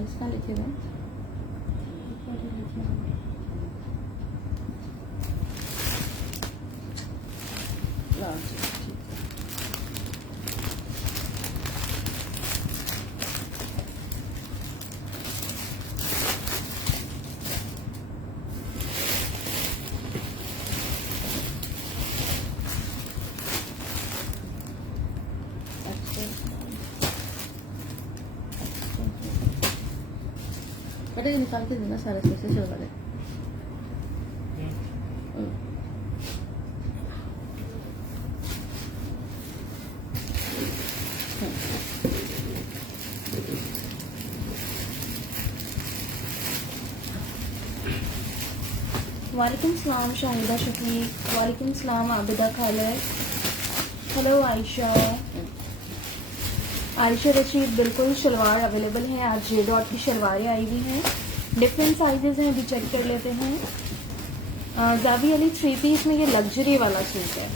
Price का लिखे हुए लार्ज, ठीक है। बेटा ये निकाल के देना सारे से सिलवा दे। वालेकुम सलाम शाहिदा शफीक, वालेकुम सलाम आबिदा खालिद, हेलो आयशा। आयशा रशीद, बिल्कुल शलवार अवेलेबल है। आज जे डॉट की शलवारें आई हुई हैं, डिफरेंट साइजेस हैं, अभी चेक कर लेते हैं। जावी अली 3 पीस में ये लग्जरी वाला सूट है,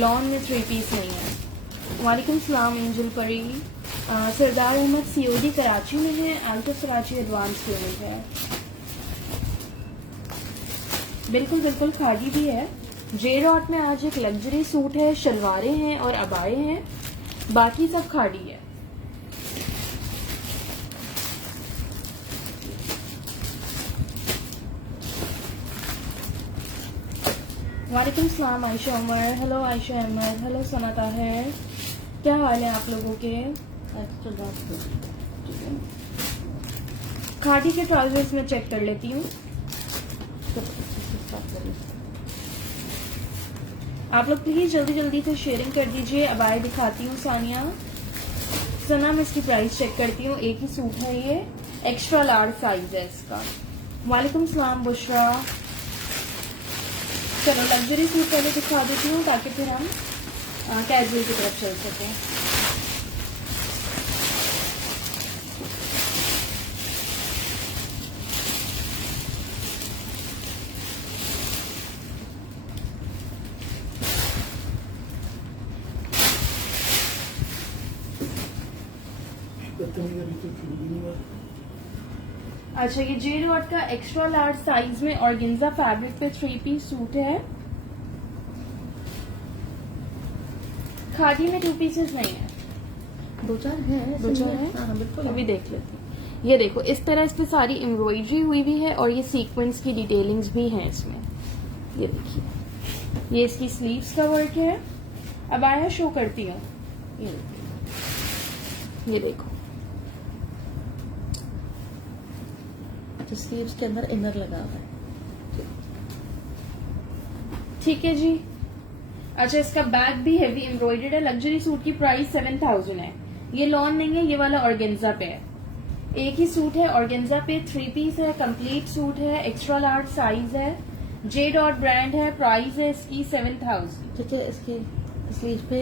लॉन में 3 पीस नहीं है। वालेकुम सलाम एंजल परी। सरदार अहमद सीओडी कराची में है, आल्टो कराची एडवांस पेमेंट है। बिल्कुल बिल्कुल खादी भी है। जे डॉट में आज एक लग्जरी सूट है, शलवारें हैं और अबाए हैं, बाकी सब खादी है। वालेकुम सलाम आयशा उमर, हेलो आयशा अहमद, हेलो सना ताहिर, क्या हाल है आप लोगों के? खादी के ट्राउजर्स में चेक कर लेती हूँ। आप लोग प्लीज जल्दी जल्दी से शेयरिंग कर दीजिए। अब आए दिखाती हूँ सानिया सना, मैं इसकी प्राइस चेक करती हूँ। एक ही सूट है ये, एक्स्ट्रा लार्ज साइज है इसका। वालेकुम सलाम बुशरा। चलो लग्जरी सूट पहले दिखा देती हूँ ताकि फिर हम कैजुअल की तरफ चल सकें। अच्छा, ये जे डॉट का एक्स्ट्रा लार्ज साइज में ऑर्गेन्जा फैब्रिक पे 3 पीस सूट है। खादी में 2 पीसेस नहीं है, दो चार है। हाँ, बिल्कुल। अभी देख लेते हैं। ये देखो, इस तरह इस पे सारी एम्ब्रॉयडरी हुई भी है और ये सीक्वेंस की डिटेलिंग्स भी हैं इसमें। ये देखिए, ये इसकी स्लीव्स का वर्क है। अब आया शो करती हूँ, ये देखो, तो स्लीव्स के अंदर इनर लगा हुआ है। ठीक है जी। अच्छा, इसका बैक भी हेवी एम्ब्रॉयडर्ड है। लग्जरी सूट की प्राइस 7000 है। ये लॉन नहीं है, ये वाला ऑर्गेन्जा पे है। एक ही सूट है, ऑर्गेन्जा पे 3 पीस है, कंप्लीट सूट है, एक्स्ट्रा लार्ज साइज है, जे डॉट ब्रांड है, प्राइस है इसकी 7000। ठीक है, इसके स्लीव पे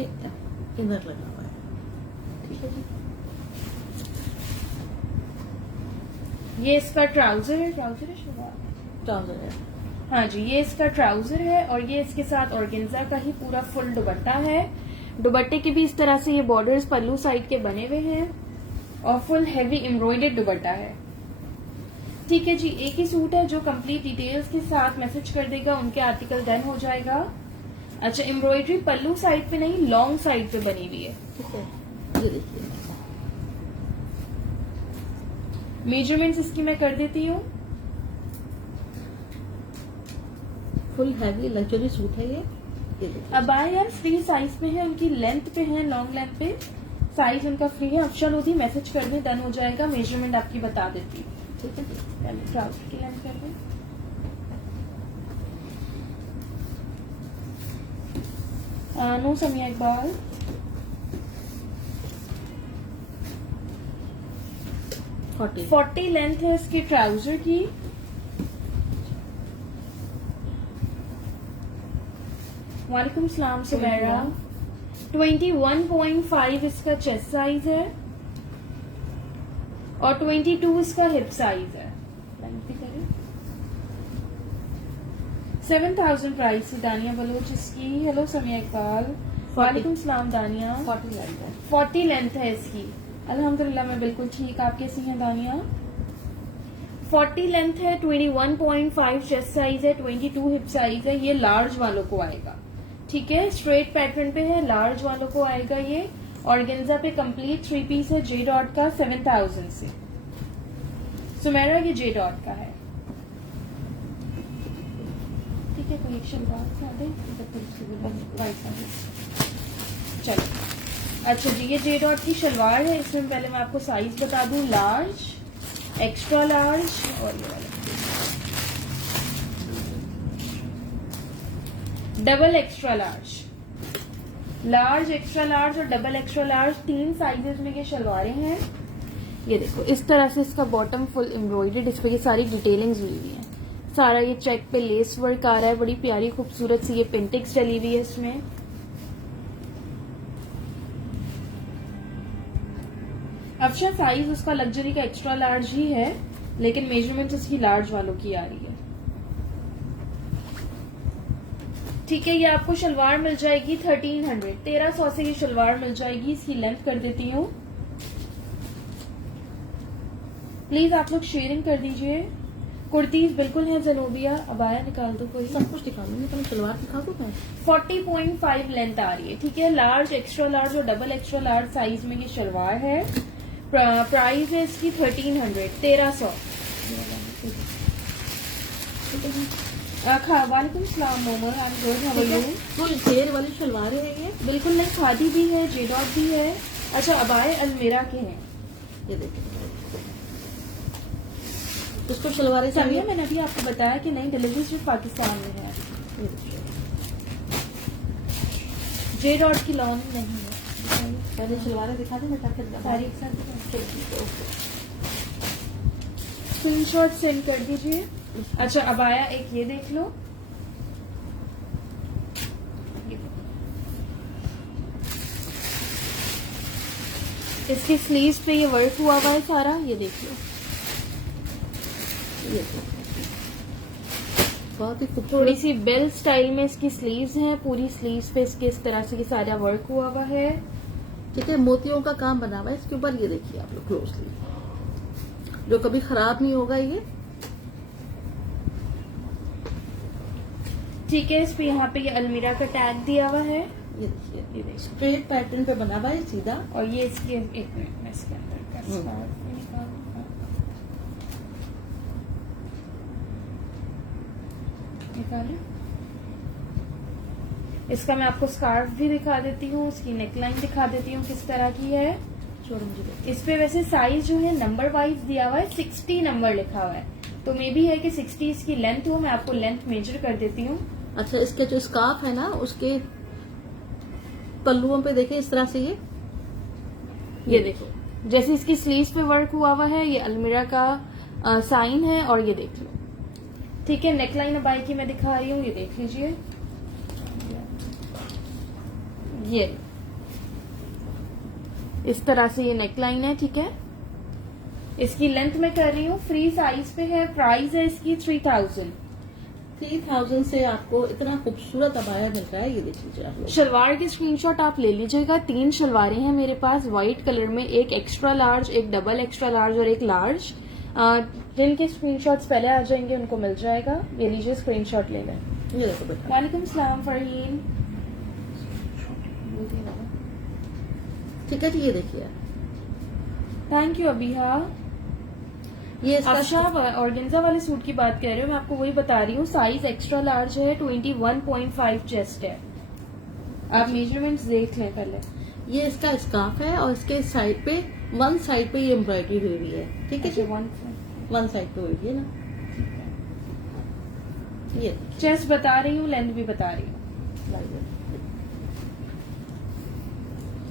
इनर लगा हुआ है। ठीक है जी। ये इसका ट्राउजर है, ट्राउजर है शलवार, ट्राउजर है। हाँ जी, ये इसका ट्राउजर है और ये इसके साथ ऑर्गेन्जा का ही पूरा फुल दुपट्टा है। दुपट्टे के भी इस तरह से ये बॉर्डर्स पल्लू साइड के बने हुए हैं और फुल हैवी एम्ब्रॉयडर्ड दुपट्टा है। ठीक है जी, एक ही सूट है। जो कंप्लीट डिटेल्स के साथ मैसेज कर देगा उनके आर्टिकल डन हो जाएगा। अच्छा, एम्ब्रॉयडरी पल्लू साइड पे नहीं, लॉन्ग साइड पे बनी हुई है। ठीक है, ये देखिए मेजरमेंट्स इसकी मैं कर देती हूँ। फुल हैवी लग्जरी सूट है ये देखिए। अब आए यार, फ्री साइज में है, उनकी लेंथ पे है, लॉन्ग लेंथ पे साइज उनका फ्री है। ऑप्शन होती मैसेज कर दे, डन हो जाएगा। मेजरमेंट आपकी बता देती हूँ। ठीक है, पहले ट्राउजर की लेंथ कर दें। नो समिया इकबाल, 40 लेंथ है इसकी ट्राउजर की। वालेकुम सलाम सुबैरा। 21.5 इसका चेस्ट साइज है और 22 इसका हिप साइज है। 7000 प्राइस है। दानिया बलोच इसकी। हेलो समिया इकबाल, वालेकुम सलाम दानिया। 40 लेंथ है। 40 लेंथ है इसकी। अल्हम्दुलिल्लाह मैं बिल्कुल ठीक। आप कैसी हैं दानिया? 40 लेंथ है, 21.5 चेस्ट साइज है, 22 हिप साइज है। ये लार्ज वालों को आएगा, ठीक है। स्ट्रेट पैटर्न पे है, लार्ज वालों को आएगा ये। ऑर्गेन्जा पे कंप्लीट 3 पीस है जे डॉट का 7000 से। सुमेरा ये जे डॉट का है, ठीक है। कोई एक शलवार दिखा दे, चलो। अच्छा जी, ये जे डॉट की शलवार है। इसमें पहले मैं आपको साइज बता दूं, लार्ज, एक्स्ट्रा लार्ज और ये वाला double extra large. Large, extra large और डबल एक्स्ट्रा लार्ज, 3 साइजेस में ये शलवारें हैं। ये देखो इस तरह से इसका बॉटम फुल एम्ब्रॉयडर्ड, इस पे ये सारी डिटेलिंग्स हुई हुई है। सारा ये चेक पे लेस वर्क आ रहा है, बड़ी प्यारी खूबसूरत सी ये पेंटिक्स डली हुई है इसमें। अच्छा, साइज उसका लग्जरी का एक्स्ट्रा लार्ज ही है, लेकिन मेजरमेंट इसकी लार्ज वालों की आ रही है, ठीक है। ये आपको शलवार मिल जाएगी 1300 से ये शलवार मिल जाएगी। इसकी लेंथ कर देती हूँ, प्लीज आप लोग शेयरिंग कर दीजिए। कुर्तीज बिल्कुल है ज़नोबिया। अबाया निकाल दो, कोई सब कुछ निकालूंगी, तो मैं शलवार दिखा दूँ मैं। 40.5 लेंथ आ रही है, ठीक है। लार्ज, एक्स्ट्रा लार्ज और डबल एक्स्ट्रा लार्ज साइज में ये शलवार है। प्राइस है इसकी 1300। वालेकुम सलाम मोमर, I am good, how are you? Full घेर वाली शलवार है ये, बिल्कुल नहीं, खादी भी है, जे डॉट भी है। अच्छा, अबाए अलमीरा के हैं, ये देखिए। इसको शलवारें चाहिए। चाहिए। मैंने अभी आपको बताया कि नहीं, डिलीवरी सिर्फ पाकिस्तान में है। ये देखिए, जे डॉट की लॉन नहीं है। पहले शलवारें दिखा दें बेटा, फिर सारी एक साथ स्क्रीनशॉट सेंड कर दीजिए। अच्छा, अबाया एक ये देख लो, इसकी स्लीव्स पे ये वर्क हुआ हुआ है सारा, ये देख लो। ये देखिए, बहुत ही खूबसूरत। थोड़ी सी बेल स्टाइल में इसकी स्लीव्स हैं, पूरी स्लीव्स पे इसके इस तरह से ये सारा वर्क हुआ हुआ है, ठीक है। मोतियों का काम बना हुआ है इसके ऊपर, ये देखिए आप लोग क्लोजली, जो कभी खराब नहीं होगा ये, ठीक है। इस पे यहाँ पे ये अलमीरा का टैग दिया हुआ है, ये देखिए। ये देखिए। स्ट्रेट पैटर्न पे बना हुआ है सीधा। और ये इसके, एक मिनट में इसके अंदर का स्कार्फ भी निकालूंगा। निकालें, इसका मैं आपको स्कार्फ भी दिखा देती हूँ, इसकी नेकलाइन दिखा देती हूँ किस तरह की है। छोड़ो मुझे देखिए। इस पे वैसे साइज जो है नंबर वाइज दिया हुआ है, 60 नंबर लिखा हुआ है, तो मे बी है कि 60 इसकी लेंथ हो। मैं आपको लेंथ मेजर कर देती हूँ। अच्छा, इसके जो स्कार्फ है ना, उसके पल्लुओं पे देखें इस तरह से ये देखो, जैसे इसकी स्लीव्स पे वर्क हुआ हुआ है, ये अलमीरा का साइन है, और ये देख लो, ठीक है। नेकलाइन अबाई की मैं दिखा रही हूँ, ये देख लीजिए। ये इस तरह से ये नेकलाइन है, ठीक है। इसकी लेंथ मैं कर रही हूँ, फ्री साइज पे है। प्राइस है इसकी 3000। 3000 से आपको इतना खूबसूरत अबाया मिल रहा है, ये देख लीजिए आप लोग। शलवार की स्क्रीनशॉट आप ले लीजिएगा। 3 शलवारें हैं मेरे पास व्हाइट कलर में, एक एक्स्ट्रा लार्ज, एक डबल एक्स्ट्रा लार्ज और एक लार्ज। जिनके स्क्रीनशॉट्स पहले आ जाएंगे उनको मिल जाएगा। ये लीजिए, स्क्रीनशॉट ले लें। ये देखो बेटा, वालेकुम सलाम फरहीन। ठीक है जी, ये देखिए। Thank you Abiha. ये इसका आप ऑर्गेन्जा वाले सूट की बात कर रहे हो, मैं आपको वही बता रही हूँ। साइज एक्स्ट्रा लार्ज है, 21.5 चेस्ट है। आप मेजरमेंट्स देख लें पहले। ये इसका स्कार्फ है, और इसके साइड पे, वन साइड पे ये एम्ब्रॉयडरी हुई हुई है, ठीक है जी। वन साइड पे हुई है ना, ये चेस्ट बता रही हूँ, लेंथ भी बता रही हूँ।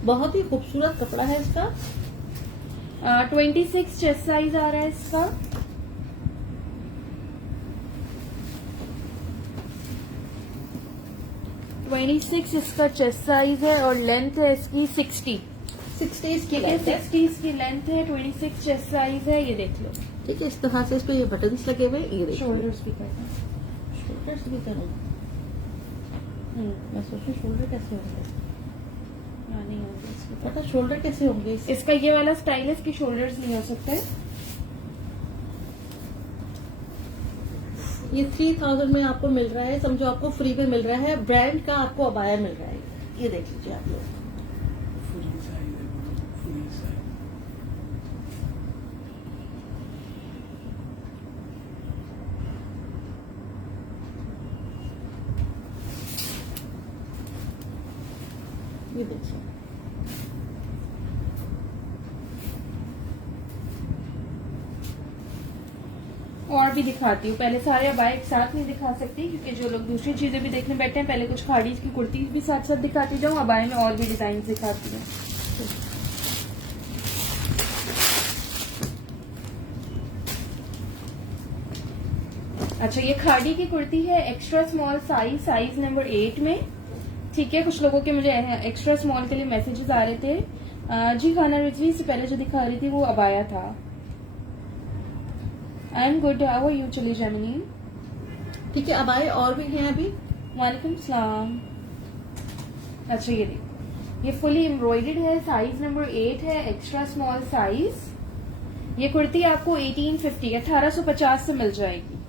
बहुत ही खूबसूरत कपड़ा है इसका। 26 चेस्ट साइज आ रहा है इसका। इसका चेस्ट साइज है, और लेंथ है इसकी 60 इसकी ठीक है। length है। 60 इसकी लेंथ है, 26 चेस्ट साइज है, ये देख लो। ठीक है, इस तरह से इस पे ये बटन्स लगे हुए, ये देखिए। शोल्डर्स भी करना। शोल्डर्स भी करूँ, मैं सोचूं शोल्डर कैसे होंगे, नहीं होंगे इसके पता शोल्डर कैसे होंगे इसका ये वाला स्टाइल है, इसके शोल्डर्स नहीं हो सकते। ये 3000 में आपको मिल रहा है, समझो आपको फ्री पे मिल रहा है, ब्रांड का आपको अबाया मिल रहा है। ये देख लीजिए आप लोग, फुली साइज है, फुली साइज। ये देखिए। और भी दिखाती हूँ, पहले सारे अबाया एक साथ नहीं दिखा सकती क्योंकि जो लोग दूसरी चीजें भी देखने बैठे हैं, पहले कुछ खाड़ी की कुर्ती भी साथ साथ दिखाती जाऊँ, अबाया में और भी डिजाइन दिखाती हूँ। अच्छा, ये खाड़ी की कुर्ती है, extra small size, size number 8 में। ठीक है, कुछ लोगों के मुझे एक्स्ट्रा स्मॉल के लिए मैसेजेस आ रहे थे। जी खाना रिजवी से पहले जो दिखा रही थी वो अबाया था। I am good, how are you चली जैमिनी? ठीक है, अबाए और भी हैं अभी। वालेकुम सलाम। अच्छा, ये देखो, ये फुली एम्ब्रॉयडर्ड है, साइज नंबर 8 है, एक्स्ट्रा स्मॉल साइज। ये कुर्ती आपको 1850 1850 से मिल जाएगी।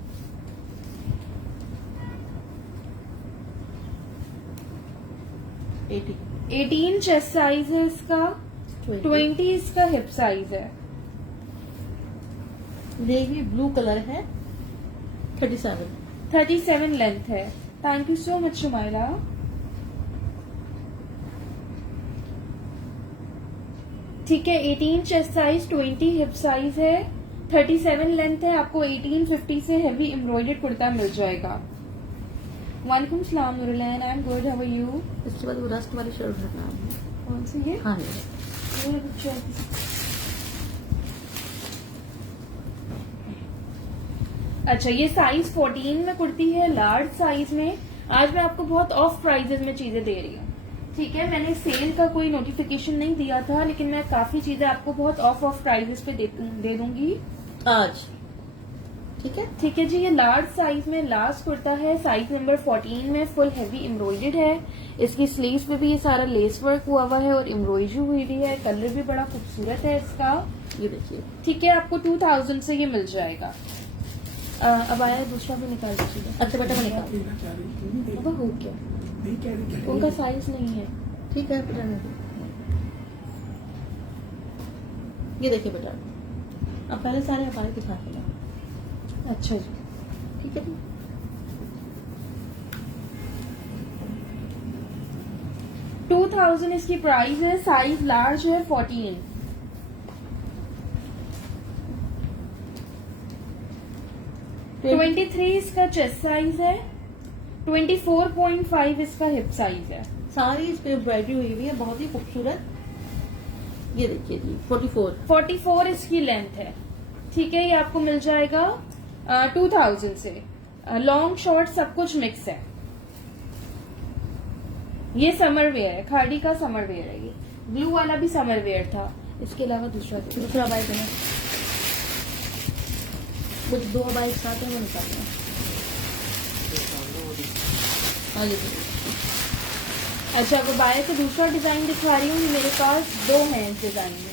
18 चेस्ट साइज है इसका, 20 इसका हिप साइज है। नेवी ब्लू कलर है, 37 लेंथ है। Thank you so much Shumaila. ठीक है, 18 चेस्ट साइज, 20 हिप साइज है, 37 लेंथ है। आपको 1850 से हेवी एम्ब्रॉयडर्ड कुर्ता मिल जाएगा। वालेकुम सलाम नूरुलैन, I am good, how are you? इसके बाद वो रस्ट वाली शर्ट रखना है। कौन सी है? हाँ, ये अच्छा। अच्छा, ये साइज 14 में कुर्ती है, लार्ज साइज में। आज मैं आपको बहुत ऑफ प्राइजेस में चीजें दे रही हूँ। ठीक है, मैंने सेल का कोई नोटिफिकेशन नहीं दिया था, लेकिन मैं काफी चीजें आपको बहुत ऑफ प्राइजेस पे दे दूंगी आज। ठीक है, ठीक है जी। ये लार्ज साइज में लास्ट कुर्ता है, साइज नंबर 14 में, फुल हैवी एम्ब्रॉयडर्ड है। इसकी स्लीव्स पे भी ये सारा लेस वर्क हुआ हुआ है और एम्ब्रॉयडरी हुई हुई है। कलर भी बड़ा खूबसूरत है इसका। ये देखिए। ठीक है, आपको 2000 से ये मिल जाएगा। अब आया दूसरा भी निकाल दीजिएगा। अच्छा बेटा, मैं निकाल। लेना चाह रही थी, अब हो क्या? नहीं कह रही, कह रही। उनका साइज नहीं है। ठीक है बेटा, ये देखिए बेटा, अब पहले सारे अबाए दिखा देना। अच्छा जी, ठीक है जी। $2000 इसकी प्राइस है, साइज लार्ज है, 14। ट्वेंटी 23 इसका चेस्ट साइज है, 24.5 इसका हिप साइज है। सारी इस पे एम्ब्रॉयडरी हुई हुई है, बहुत ही खूबसूरत। ये देखिए जी, 44 इसकी लेंथ है। ठीक है, ये आपको मिल जाएगा 2000 से। लॉन्ग शॉर्ट सब कुछ मिक्स है। ये समर वेयर है, खाड़ी का समर वेयर है। ये ब्लू वाला भी समर वेयर था, इसके अलावा दूसरा अबाए देना। कुछ 2 अबाए एक साथ है, वो निकालना। हाँ, ये देखिए। अच्छा, अब बाय से दूसरा डिजाइन दिखा रही हूँ। मेरे पास 2 हैं इस डिजाइन में।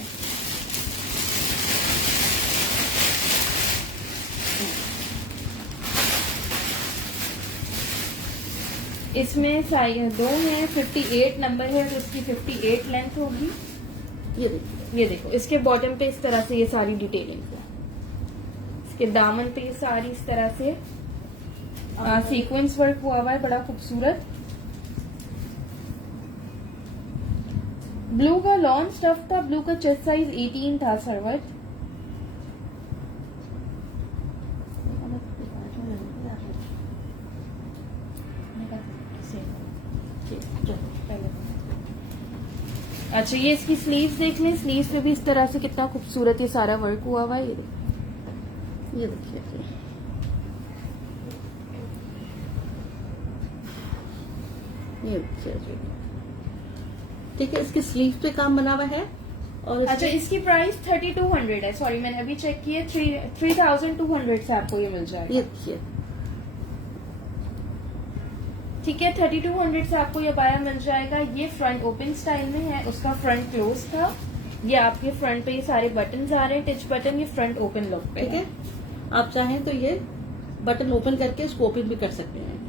इसमें साइज 2 हैं, 58 नंबर है तो इसकी 58 लेंथ होगी। ये देखिए। ये देखो, इसके बॉटम पे इस तरह से ये सारी डिटेलिंग है। इसके दामन पे ये सारी इस तरह से सीक्वेंस वर्क हुआ हुआ है, बड़ा खूबसूरत। ब्लू का लॉन स्टफ था, ब्लू का चेस्ट साइज 18 था सरवट। अच्छा, ये इसकी स्लीव्स देख लें, स्लीव्स पे भी इस तरह से कितना खूबसूरत ये सारा वर्क हुआ हुआ है। ये देखिए। ये देखिए। ठीक है, इसकी स्लीव पे काम बना हुआ है। और अच्छा, इसकी प्राइस 3200 है। सॉरी, मैंने अभी चेक किया, 3200 से आपको ये मिल जाएगा। ये देखिए। ठीक है, 3200 से आपको ये बाया मिल जाएगा। ये फ्रंट ओपन स्टाइल में है, उसका फ्रंट क्लोज था। ये आपके फ्रंट पे ये सारे बटन आ रहे हैं, टच बटन। ये फ्रंट ओपन लुक पे ठीक है, आप चाहें तो ये बटन ओपन करके इसको ओपन भी कर सकते हैं।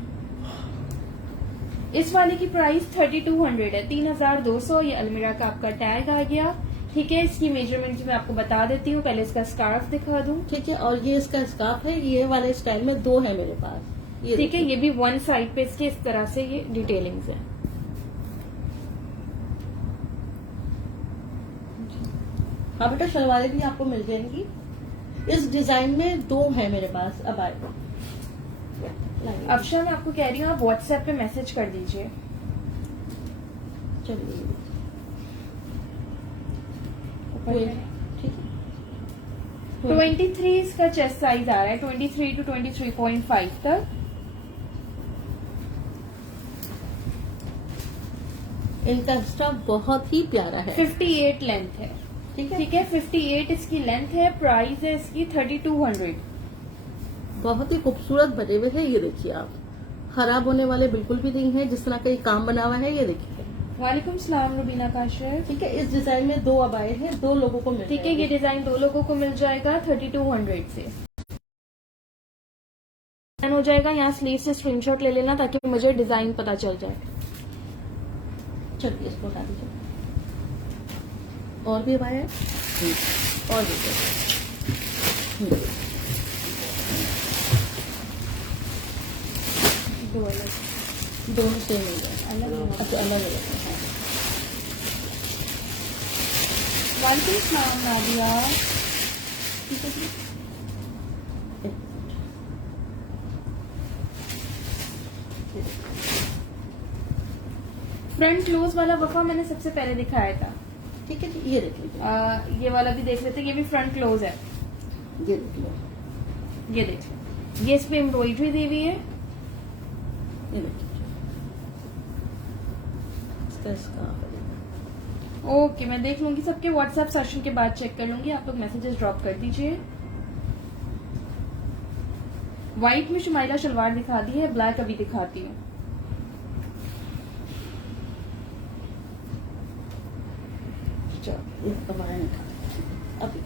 इस वाले की प्राइस 3200 है, 3200। ये अलमीरा का आपका टैग आ गया। ठीक है, इसकी मेजरमेंट मैं आपको बता देती हूँ। पहले इसका स्कार्फ दिखा दूं। ठीक है, और ये इसका स्कार्फ है, ये वाले स्टाइल में 2 है मेरे पास। ये ठीक है, देखिए। ये भी वन साइड पे इसके इस तरह से ये डिटेलिंग्स है। हाँ बेटा, शलवारें भी आपको मिल जाएंगी। इस डिजाइन में 2 है मेरे पास। अब आए अफशा, मैं आपको कह रही हूँ आप व्हाट्सएप पे मैसेज कर दीजिए। चलिए, ठीक है। 23 इसका चेस्ट साइज आ रहा है, 23 to 23.5 तक। इनका स्टफ बहुत ही प्यारा है। 58 लेंथ है। ठीक है, ठीक है, 58 इसकी लेंथ है। प्राइस है इसकी 3200। बहुत ही खूबसूरत बने हुए हैं। ये देखिए आप, खराब होने वाले बिल्कुल भी नहीं है। जिस तरह का ये काम बना हुआ है, ये देखिए। वालेकुम सलाम रुबीना काशिफ। ठीक है, इस डिजाइन में 2 अबाए हैं, 2 लोगों को मिल ठीक है, जाएंगे। ये डिजाइन 2 लोगों को मिल जाएगा 3200 से। हो जाएगा, यहाँ स्लीव से स्क्रीनशॉट ले लेना ताकि मुझे डिजाइन पता चल जाए। चलिए, इसको हटा दीजिए। और भी अबाया है, और भी दो अलग दोनों सेम हो गए। अलग। अच्छा, अलग अलग है। हाँ। वालेकुम सलाम नादिया। ठीक है जी। फ्रंट क्लोज वाला वफा मैंने सबसे पहले दिखाया था। ठीक है जी, ये देख लीजिए। ये वाला भी देख लेते हैं। ये भी फ्रंट क्लोज है। ये देख लो, ये देख लो, ये इस पे एम्ब्रॉयडरी दी हुई है। ये देख लीजिए। इसका स्कार्फ है। ओके, मैं देख लूंगी। सबके व्हाट्सएप सेशन के बाद चेक कर लूंगी। आप लोग मैसेजेस ड्रॉप कर दीजिए। व्हाइट में शुमाइला शलवार दिखा दी है, ब्लैक अभी दिखाती हूँ। चलो, ये अबाया निकाल अभी।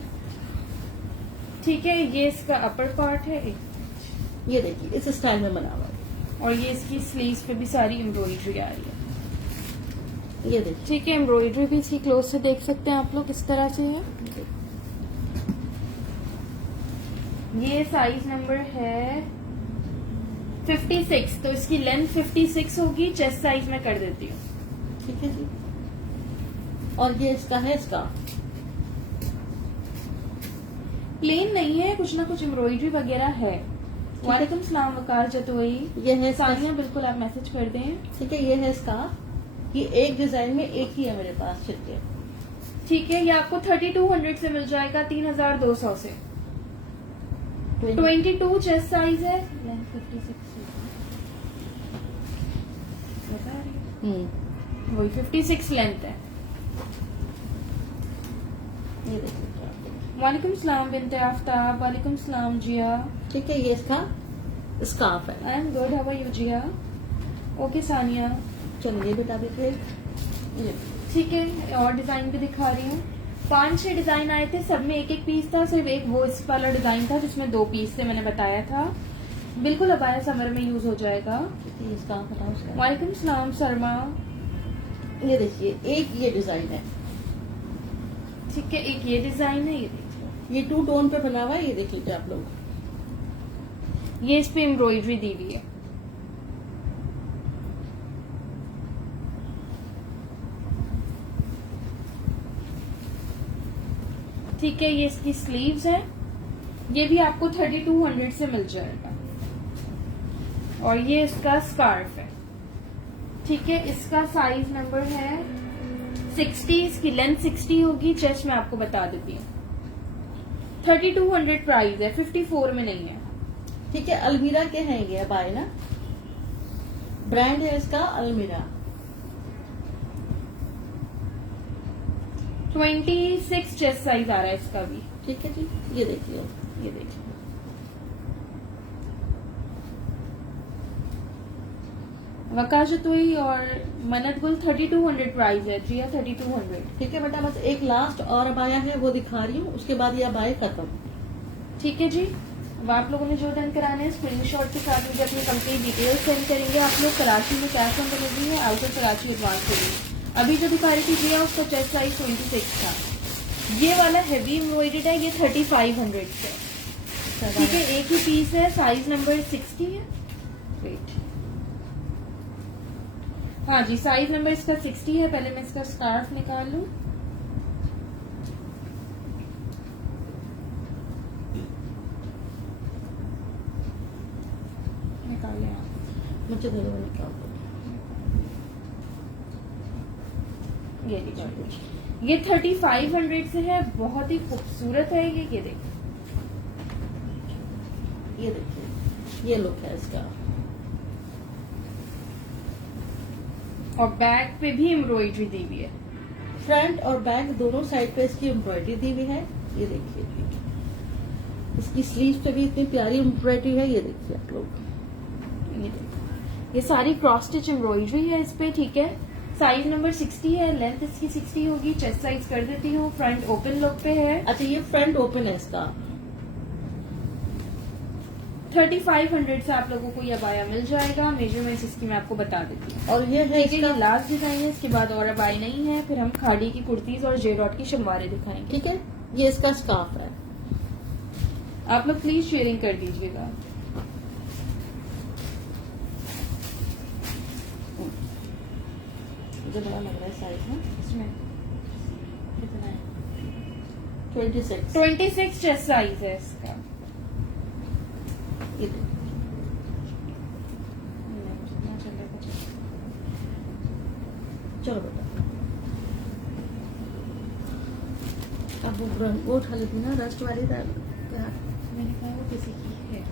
ठीक है, ये इसका अपर पार्ट है ये देखिए, इस स्टाइल में बना हुआ है। और ये इसकी स्लीव्स पे भी सारी एम्ब्रॉयडरी आ रही है। ये देखिए। ठीक है, एम्ब्रॉयडरी भी इसकी क्लोज से देख सकते हैं आप लोग, इस तरह से है। ये साइज नंबर है 56, तो इसकी लेंथ 56 होगी। चेस्ट साइज मैं कर देती हूँ। ठीक है जी। और ये इसका है स्कार्फ। प्लेन नहीं है, कुछ ना कुछ एम्ब्रॉयडरी वगैरह है। वालेकुम सलाम वकार जतोई। ये है सानिया, बिल्कुल आप मैसेज कर दें। ठीक है, ये है स्कार्फ। ये एक डिजाइन में एक ही है मेरे पास छिलके। ठीक है, ये आपको 3200 से मिल जाएगा, 3200 से। 22 चेस्ट साइज है, लेंथ 56 बता रही हूँ। वही 56 लेंथ है। ये देखिए आप। वालेकुम सलाम बिनते आफ्ताब। वालेकुम सलाम जिया। ठीक है, ये इसका स्कार्फ है। I am good, how are you Jiya? Okay Sania. चलिए बेटा, देखिए ये। ठीक है, और डिजाइन भी दिखा रही हूँ। 5-6 डिजाइन आए थे, सब में एक एक पीस था। सिर्फ एक वो इस वाला डिजाइन था जिसमें 2 पीस थे, मैंने बताया था। बिल्कुल अब आया, समर में यूज हो जाएगा। ये स्कार्फ हटाओ उसका। वालेकुम सलाम शर्मा। ये देखिए, एक ये डिजाइन है। ठीक है, एक ये डिजाइन है, ये देखिए। ये 2 टोन पे बना हुआ है। ये देख लीजिए आप लोग। ये इस पे एम्ब्रॉयडरी दी हुई है। ठीक है, ये इसकी स्लीव्स है। ये भी आपको 3200 से मिल जाएगा। और ये इसका स्कार्फ है। ठीक है, इसका साइज नंबर है 60। इसकी लेंथ 60 होगी। चेस्ट में आपको बता देती हूँ। 3200 प्राइस है, 54 में नहीं है। ठीक है, अलमीरा के हैं ये अबाए ना। ब्रांड है इसका अलमीरा। 26 चेस्ट साइज आ रहा है इसका भी। ठीक है जी, ये देखिए। ये देखिए, वकाशतुई और मन्नत गुल 3200 प्राइस है। जिया 3200। ठीक है बेटा, बस एक लास्ट और अबाया है, वो दिखा रही हूँ। उसके बाद ये अबाए खत्म। ठीक है जी, अब आप लोगों ने जो डन कराना है स्क्रीनशॉट के साथ मुझे अपनी कंप्लीट डिटेल्स सेंड करेंगे। आप लोग कराची में कैश ऑन डिलीवरी है, आउट ऑफ कराची एडवांस करेंगे। अभी जो दिखा रही थी जिया उसका चेस्ट साइज 26 था। ये वाला हैवी एम्ब्रॉयडर्ड है, ये 3500 का। ठीक है, एक ही पीस है, साइज नंबर 60 है। वेट, हाँ जी, साइज नंबर इसका 60 है। पहले मैं इसका स्कार्फ निकाल लूं। निकालें आप। मुझे दे दो, निकाल दो। ये लीजिए, ये 3500 से है, बहुत ही खूबसूरत है ये देखिए। ये देखिए, ये लुक है इसका। और बैक पे भी एम्ब्रॉयडरी दी हुई है। फ्रंट और बैक दोनों साइड पे इसकी एम्ब्रॉयडरी दी हुई है। ये देखिए, इसकी स्लीव पे भी इतनी प्यारी एम्ब्रॉयडरी है। ये देखिए आप लोग, ये देखो, ये सारी क्रॉस स्टिच एम्ब्रॉयडरी है इस पे। ठीक है, साइज नंबर 60 है, लेंथ इसकी 60 होगी। चेस्ट साइज कर देती हूँ। फ्रंट ओपन लुक पे है। अच्छा ये फ्रंट ओपन है इसका। 3500 से आप लोगों को ये अबाया मिल जाएगा। मेजरमेंट्स इसकी मैं आपको बता देती हूँ। और ये है ठीक है, इसका, ये लास्ट डिजाइन है, इसके बाद और अबाई नहीं है। फिर हम खाड़ी की कुर्तीज और जेडॉट की शलवारें दिखाएंगे। ठीक है, ये इसका स्कार्फ है। आप लोग प्लीज शेयरिंग कर दीजिएगा। मुझे बड़ा लग रहा है साइज में। इसमें कितना है? 26। 26 चेस्ट साइज है इसका। ये देखिए, जितना चलेगा चलेगा। चलो बेटा, अब वो उठा लेती ना, रस्ट वाली दाल क्या। मैंने कहा वो किसी की है।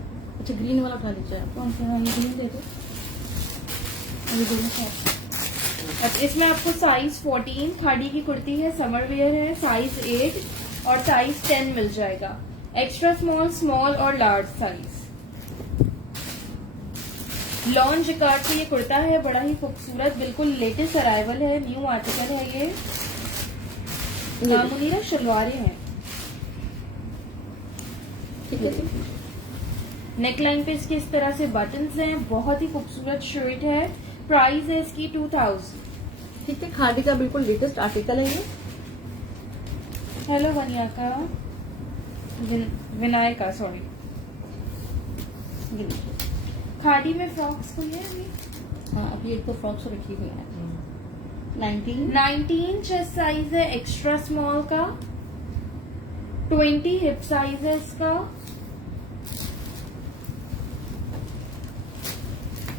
अच्छा ग्रीन वाला उठा लीजिए आप। कौन सा? ये ग्रीन दे दो। ये दोनों साथ। अब इसमें आपको साइज 14 खाड़ी की कुर्ती है, समर वेयर है, साइज 8 और साइज 10 मिल जाएगा। एक्स्ट्रा स्मॉल, स्मॉल और लार्ज साइज। लॉन जिकार्ड से ये कुर्ता है, बड़ा ही खूबसूरत, बिल्कुल लेटेस्ट अराइवल है, न्यू आर्टिकल है ये। मुनीरा शलवारें हैं। ठीक है, नेकलाइन पे इसके इस तरह से बटन्स हैं, बहुत ही खूबसूरत शर्ट है। प्राइस है इसकी 2000। ठीक है, खादी का बिल्कुल लेटेस्ट आर्टिकल है ये। हेलो वनिया का, विनायक का, सॉरी। खाड़ी में फ्रॉक्स कोई है अभी? हाँ, अभी एक तो फ्रॉक्स रखी हुई है। 19 चेस्ट साइज है, एक्स्ट्रा स्मॉल का। 20 हिप साइज है इसका।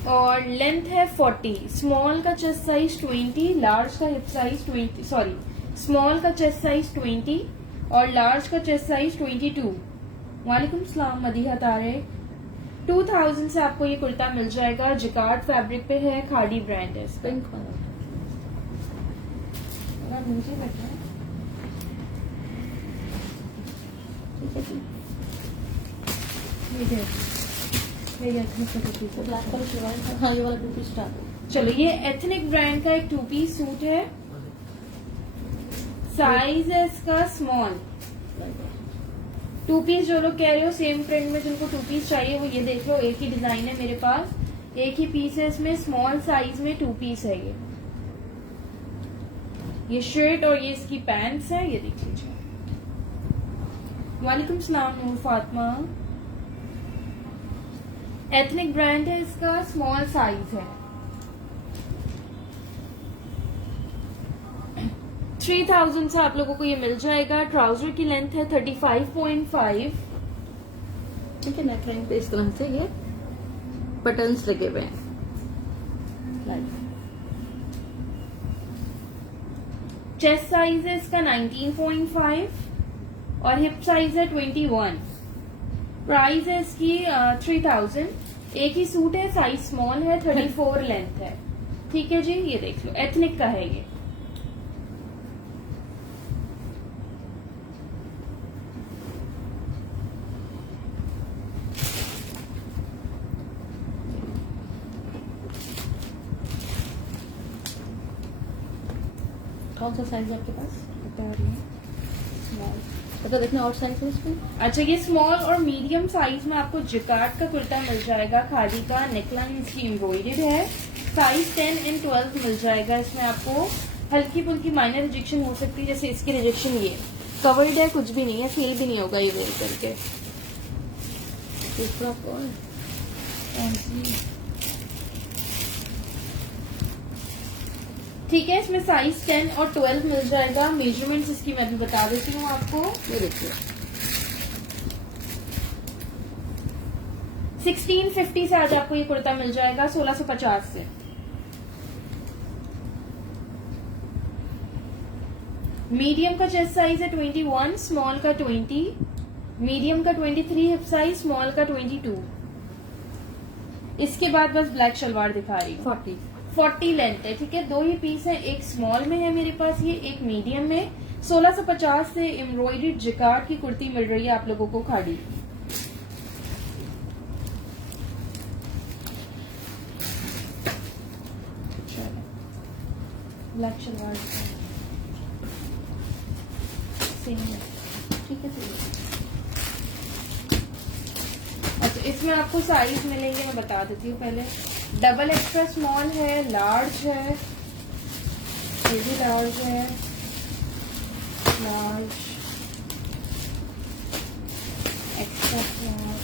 और लेंथ है 40। स्मॉल का चेस्ट साइज 20, लार्ज का हिप साइज 20, सॉरी, स्मॉल का चेस्ट साइज 20 और लार्ज का चेस्ट साइज 22। वालेकुम सलाम मदीहा तारे। 2000 से आपको ये कुर्ता मिल जाएगा। जिकार्ड फैब्रिक पे है, खाड़ी ब्रांड है इसका। पिंक वाला। मुझे लगा ठीक है जी। तो ब्लैक कलर की वाइट है। हाँ, ये वाला 2 पीस स्टार्ट। चलो, ये एथनिक ब्रांड का एक 2 पीस सूट है। साइज है इसका स्मॉल। 2 पीस जो लोग कह रहे हो सेम प्रिंट में जिनको 2 पीस चाहिए वो ये देख लो, एक ही डिजाइन है मेरे पास, एक ही पीस है इसमें, स्मॉल साइज में 2 पीस है ये शर्ट और ये इसकी पैंट्स है। ये देख लीजिए। वालेकुम सलाम नूर फातिमा। एथनिक ब्रांड है इसका, स्मॉल साइज है। 3000 से आप लोगों को ये मिल जाएगा। ट्राउजर की लेंथ है 35.5। ठीक है, नेकलाइन पे इस तरह से ये बटन्स लगे हुए हैं। चेस्ट साइज है इसका 19.5 और हिप साइज है 21। प्राइस है इसकी 3000। एक ही सूट है, साइज स्मॉल है, 34 लेंथ है। ठीक है जी, ये देख लो, एथनिक का है ये। कौन सा साइज है आपके पास? बता रही हूँ, स्मॉल। अच्छा देखना और साइज है इसमें। अच्छा, ये स्मॉल और मीडियम साइज में आपको जिकार्ड का कुर्ता मिल जाएगा, खादी का, नेकलाइन इसकी एम्ब्रॉयडर्ड है, साइज 10 and 12 मिल जाएगा। इसमें आपको हल्की फुल्की माइनर रिजेक्शन हो सकती है, जैसे इसकी रिजेक्शन ये कवर्ड है, कुछ भी नहीं है, फील भी नहीं होगा ये वेयर करके। दूसरा कौन ठीक है, इसमें साइज 10 और 12 मिल जाएगा। मेजरमेंट्स इसकी मैं भी बता देती हूँ आपको। ये देखिए 1650 से आज आपको ये कुर्ता मिल जाएगा 1650 से। मीडियम का चेस्ट साइज है 21, स्मॉल का 20, मीडियम का 23 हिप साइज, स्मॉल का 22। इसके बाद बस ब्लैक शलवार दिखा रही हूँ। 40 लेंथ है, ठीक है। दो ही पीस है, एक स्मॉल में है मेरे पास ये, एक मीडियम में। 1650 से एम्ब्रॉयडर्ड जिकार्ड की कुर्ती मिल रही है आप लोगों को खाड़ी। ब्लैक शलवार सेम है, ठीक है। अच्छा, इसमें आपको साइज मिलेंगे, मैं बता देती हूँ पहले। डबल एक्स्ट्रा स्मॉल है, लार्ज है, ये भी लार्ज है, लार्ज, एक्स्ट्रा स्मॉल,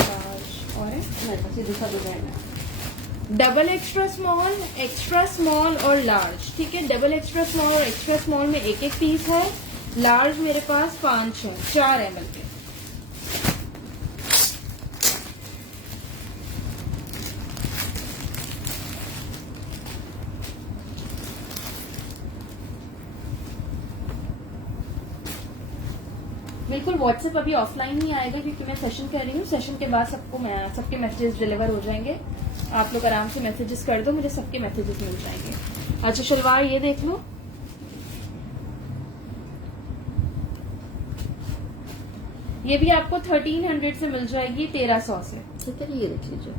लार्ज और मेरे पास ये दूसरा डिजाइन है। डबल एक्स्ट्रा स्मॉल और लार्ज, ठीक है। डबल एक्स्ट्रा स्मॉल और एक्स्ट्रा स्मॉल में एक एक पीस है। लार्ज मेरे पास 5 है, 4 ml के। बिल्कुल व्हाट्सएप अभी ऑफलाइन नहीं आएगा क्योंकि मैं सेशन कर रही हूँ। सेशन के बाद सबके मैसेजेस डिलीवर हो जाएंगे। आप लोग आराम से मैसेजेस कर दो, मुझे सबके मैसेजेस मिल जाएंगे। अच्छा, शलवार ये देख लो, ये भी आपको 1300 से मिल जाएगी 1300 से। ठीक है, ये देख लीजिए।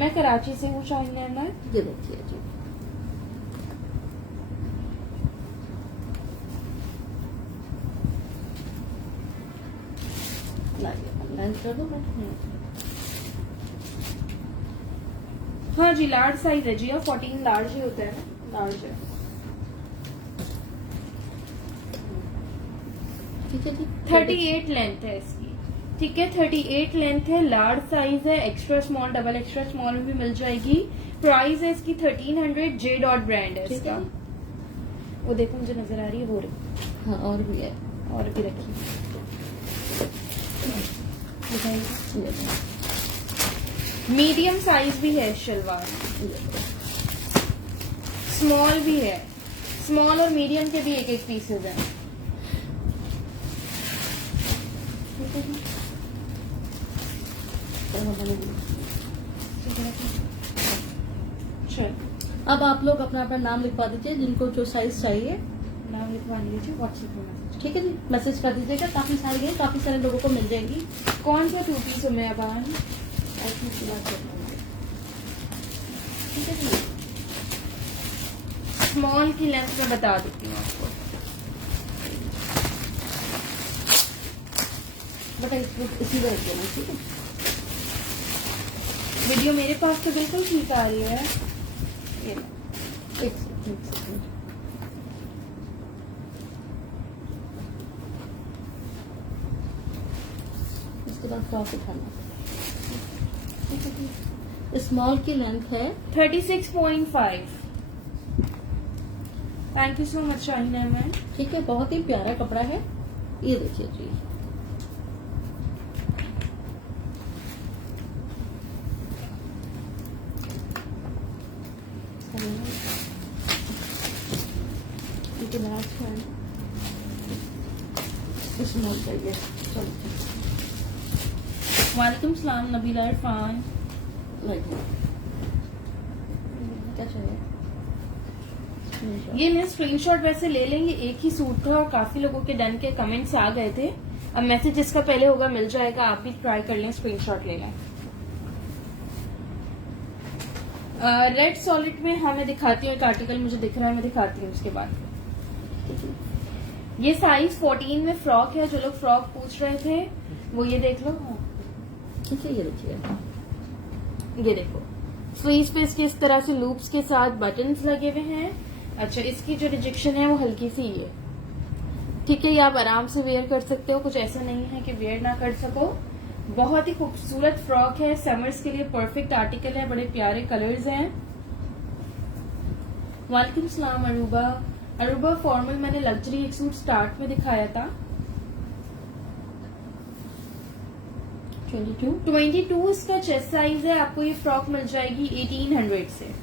मैं कराची से हूँ शाहीन अहमद। ये देखिए जी, ऑनलाइन कर दो मैं। हाँ जी, लार्ज साइज है जी, 14 लार्ज ही होता है ना, लार्ज है। ठीक है जी, 38 लेंथ है इसकी, ठीक है। 38 लेंथ है, लार्ज साइज है, extra small, double extra small में भी मिल जाएगी। प्राइस है इसकी 1300, जे डॉट ब्रांड है ठीक इसका। है। वो देखो मुझे नजर आ रही है, वो रही, हाँ और भी है। और भी रखी ये मीडियम साइज भी है शलवार, स्मॉल भी है। स्मॉल और मीडियम के भी एक एक पीसेज हैं। चल, अब आप लोग अपना अपना नाम लिखवा दीजिए, जिनको जो साइज चाहिए। नाम लिखवा लीजिए, व्हाट्सएप में मैसेज। ठीक है जी, मैसेज कर दीजिएगा। काफी सारी है, काफी सारे लोगों को मिल जाएगी। कौन सा 2 पीस हो मैं अबान? ऐसी की बात कर रहे हैं। ठीक है जी, स्मॉल की लेंथ में बता देती हूँ आपको। बता इसी में रख देना। ठीक है, वीडियो मेरे पास तो बिल्कुल ठीक आ रही है। ये लो। एक सेकंड। इसके बाद फ्रॉक उठाना। ठीक है जी, स्मॉल की लेंथ है 36.5। Thank you so much Shaheen Ahmed. ठीक है, बहुत ही प्यारा कपड़ा है। ये देखिए जी, स्मॉल चाहिए। चलो वालेकुम सलाम नबीला इरफान। क्या चाहिए? ये मैं स्क्रीनशॉट वैसे ले लेंगे, एक ही सूट था और काफी लोगों के डन के कमेंट्स आ गए थे। अब मैसेज जिसका पहले होगा मिल जाएगा, आप भी ट्राई कर लें, स्क्रीनशॉट ले लें। रेड सॉलिड में हाँ मैं दिखाती हूँ, एक आर्टिकल मुझे दिख रहा है, मैं दिखाती हूँ उसके बाद। ये साइज 14 में फ्रॉक है। जो लोग फ्रॉक पूछ रहे थे वो ये देख लो। ठीक है, ये देखिए। ये देखो स्लीव्स पे इसके इस तरह से लूप्स के साथ बटन्स लगे हुए हैं। अच्छा, इसकी जो रिजेक्शन है वो हल्की सी है। ठीक है, ये आप आराम से वेयर कर सकते हो, कुछ ऐसा नहीं है कि वेयर ना कर सको। बहुत ही खूबसूरत फ्रॉक है, समर्स के लिए परफेक्ट आर्टिकल है, बड़े प्यारे कलर्स हैं। वालेकुम सलाम अरूबा। अरूबा फॉर्मल मैंने लग्जरी एक सूट स्टार्ट में दिखाया था। 22 इसका चेस्ट साइज है। आपको ये फ्रॉक मिल जाएगी 1800 से।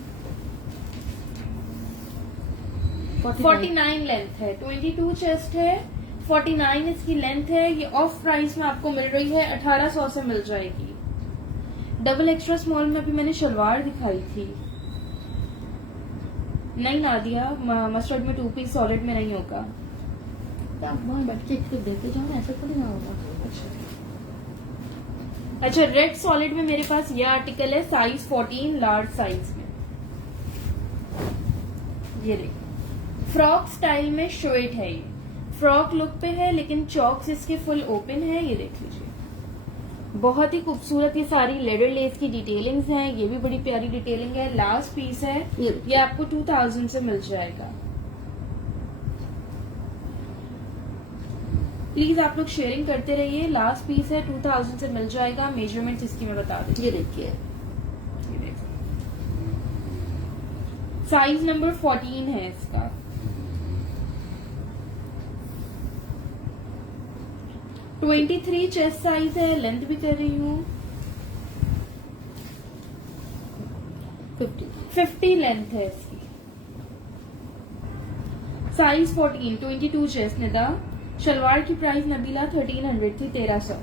49 लेंथ है, 22 चेस्ट है, 49 इसकी लेंथ है। ये ऑफ प्राइस में आपको मिल रही है 1800 से मिल जाएगी। डबल एक्स्ट्रा स्मॉल में अभी मैंने शलवार दिखाई थी। नहीं नादिया, मस्टर्ड में 2 पीस सॉलिड में नहीं होगा। तो आप वहाँ बैठ के एक देते जाओ ना, ऐसा थोड़ी ना होगा। अच्छा, रेड सॉलिड में मेरे पास ये आर्टिकल है साइज 14 लार्ज साइज में। ये देखिए फ्रॉक स्टाइल में शर्ट है। ये फ्रॉक लुक पे है लेकिन चॉक्स इसके फुल ओपन है। ये देख लीजिए, बहुत ही खूबसूरत ये सारी लेडर लेस की डिटेलिंग्स हैं। ये भी बड़ी प्यारी डिटेलिंग है। लास्ट पीस है, ये आपको 2000 से मिल जाएगा। प्लीज आप लोग शेयरिंग करते रहिए। लास्ट पीस है, 2000 से मिल जाएगा। मेजरमेंट इसकी मैं बता देती ये देखिए, हूँ। साइज नंबर 14 है इसका। - 23 चेस्ट साइज है। लेंथ भी कर रही हूँ 50 लेंथ है इसकी। Size 14, 22 chest. निदा शलवार की प्राइस नबीला 1300 थी, 1300।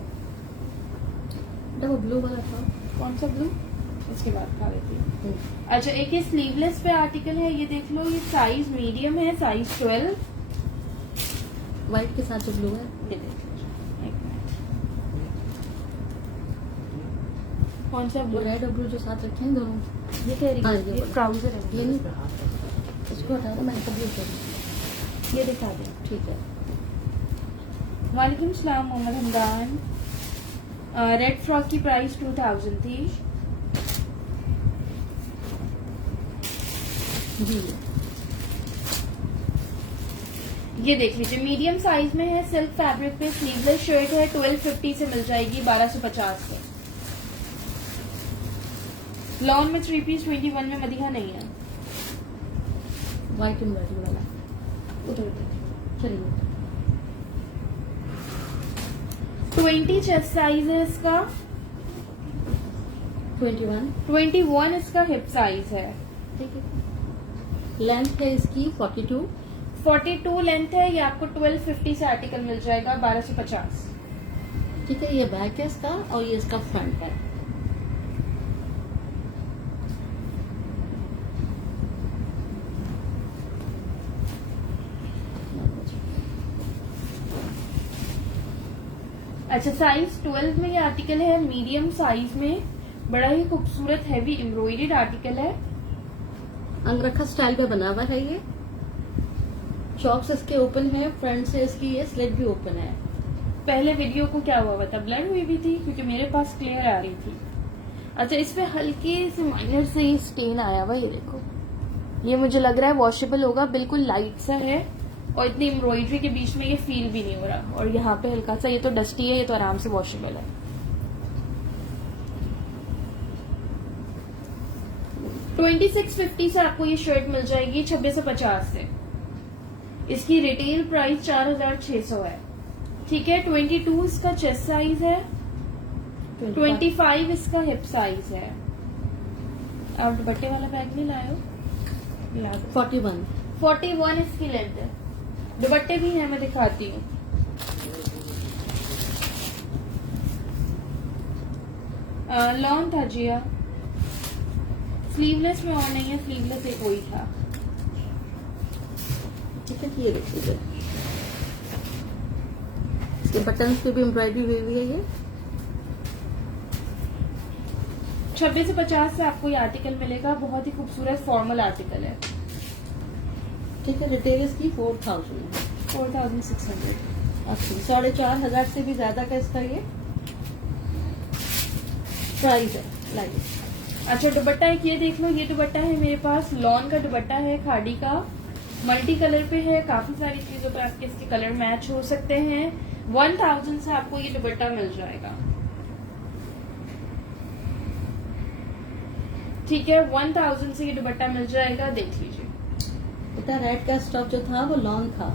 वो ब्लू वाला था। कौन सा ब्लू? इसके बाद खा लेती हूँ। अच्छा, एक ये स्लीवलेस पे आर्टिकल है, ये देख लो। ये साइज मीडियम है, साइज 12। व्हाइट के साथ जो ब्लू है, ये देख लो, एक मिनट। कौन सा ब्लू? रेड और ब्लू जो साथ रखे हैं दोनों। ये कह रही हाँ, है, ये ट्राउजर है। ये नहीं, इसको हटा दो, मैंने ब्लू कर। ये दिखा दे। ठीक है। वालेकुम सलाम मोहम्मद हमदान। रेड फ्रॉक की प्राइस 2000 थी जी। ये देख लीजिए, मीडियम साइज में है, सिल्क फैब्रिक पे स्लीवलेस शर्ट है। 1250 से मिल जाएगी, 1250 से। लॉन में 3 पीस 21 में मदीहा नहीं है। व्हाइट एम्ब्रॉयडरी वाला। उधर चलिए, 20 चेस्ट साइज है इसका। 21 इसका हिप साइज है। ठीक है। लेंथ है इसकी 42। 42 लेंथ है। ये आपको 1250 से आर्टिकल मिल जाएगा, 1250। ठीक है, ये बैक है इसका और ये इसका फ्रंट है। अच्छा, साइज 12 में ये आर्टिकल है, मीडियम साइज में। बड़ा ही खूबसूरत हैवी एम्ब्रॉयडर्ड आर्टिकल है। अंगरखा स्टाइल में बना हुआ है। ये चॉक्स इसके ओपन है, फ्रंट से इसकी ये स्लिट भी ओपन है। पहले वीडियो को क्या हुआ था, ब्लर हुई भी थी क्योंकि मेरे पास क्लियर आ रही थी। अच्छा, इस पे हल्के से माइनर से ही स्टेन आया हुआ, ये देखो। ये मुझे लग रहा है वॉशेबल होगा, बिल्कुल लाइट सा है और इतनी एम्ब्रॉयडरी के बीच में ये फील भी नहीं हो रहा। और यहाँ पे हल्का सा, ये तो डस्टी है, ये तो आराम से वॉशेबल है। 2650 से आपको ये शर्ट मिल जाएगी, 2650 से। इसकी रिटेल प्राइस 4600 है। ठीक है, 22 इसका चेस्ट साइज है, 25 इसका हिप साइज है। आप दुपट्टे वाला बैग नहीं लाए हो? 41 इसकी लेंथ है। दुपट्टे भी हैं, मैं दिखाती हूँ। लॉन्ग था जिया, स्लीवलेस में और नहीं है, स्लीवलेस एक वही था। ठीक है, ये देख लीजिए, इसके बटन पे भी एम्ब्रॉयडरी हुई हुई है। ये 26 से 50 से आपको ये आर्टिकल मिलेगा। बहुत ही खूबसूरत फॉर्मल आर्टिकल है। ठीक है, रिटेल इसकी 4000 है। 4600। अच्छा, 4,500 से भी ज्यादा का इसका ये प्राइस है। लाइए, अच्छा दुपट्टा एक ये देख लो, ये दुपट्टा है मेरे पास, लॉन का दुपट्टा है, खाड़ी का, मल्टी कलर पे है, काफी सारी चीजों पे आपके इसके कलर मैच हो सकते हैं। 1000 से आपको ये दुपट्टा मिल जाएगा। ठीक है, 1000 से ये दुपट्टा मिल जाएगा, देख लीजिए। बेटा रेड का स्टॉक जो था वो लॉन्ग था।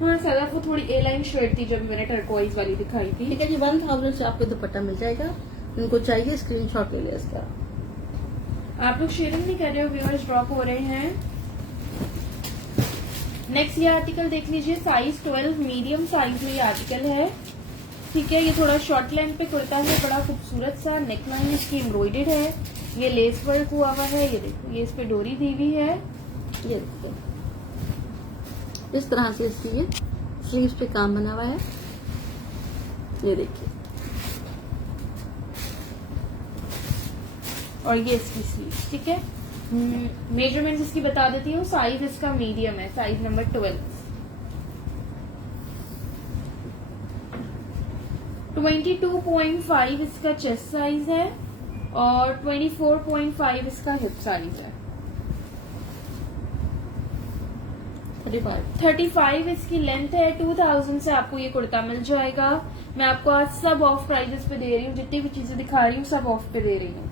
हाँ सदा वो थोड़ी ए लाइन शेड थी जब मैंने टर्कोइज वाली दिखाई थी। ठीक है जी, 1000 से आपको दुपट्टा मिल जाएगा। उनको चाहिए स्क्रीनशॉट ले लिया इसका। आप लोग शेयरिंग नहीं कर रहे हो, व्यूअर्स ड्रॉप हो रहे हैं। नेक्स्ट ये आर्टिकल देख लीजिए, साइज 12 मीडियम साइज में ये आर्टिकल है। ठीक है, ये थोड़ा शॉर्ट लेंथ पे कुर्ता है, बड़ा खूबसूरत सा, नेक लाइन इसकी एम्ब्रॉयडर्ड है, ये लेस वर्क हुआ हुआ है, ये देखो ये इस पे डोरी दी हुई है। ये देखिए, इस तरह से इसकी ये स्लीव्स पे काम बना हुआ है। ये देखिए, और ये इसकी स्लीव। ठीक है, मेजरमेंट इसकी बता देती हूँ। साइज इसका मीडियम है, साइज नंबर 12। 22.5 इसका चेस्ट साइज है और 24.5 इसका हिप साइज है। 35 इसकी लेंथ है। 2000 से आपको ये कुर्ता मिल जाएगा। मैं आपको आज सब ऑफ प्राइजेस पे दे रही हूँ, जितनी भी चीजें दिखा रही हूँ सब ऑफ पे दे रही हूँ।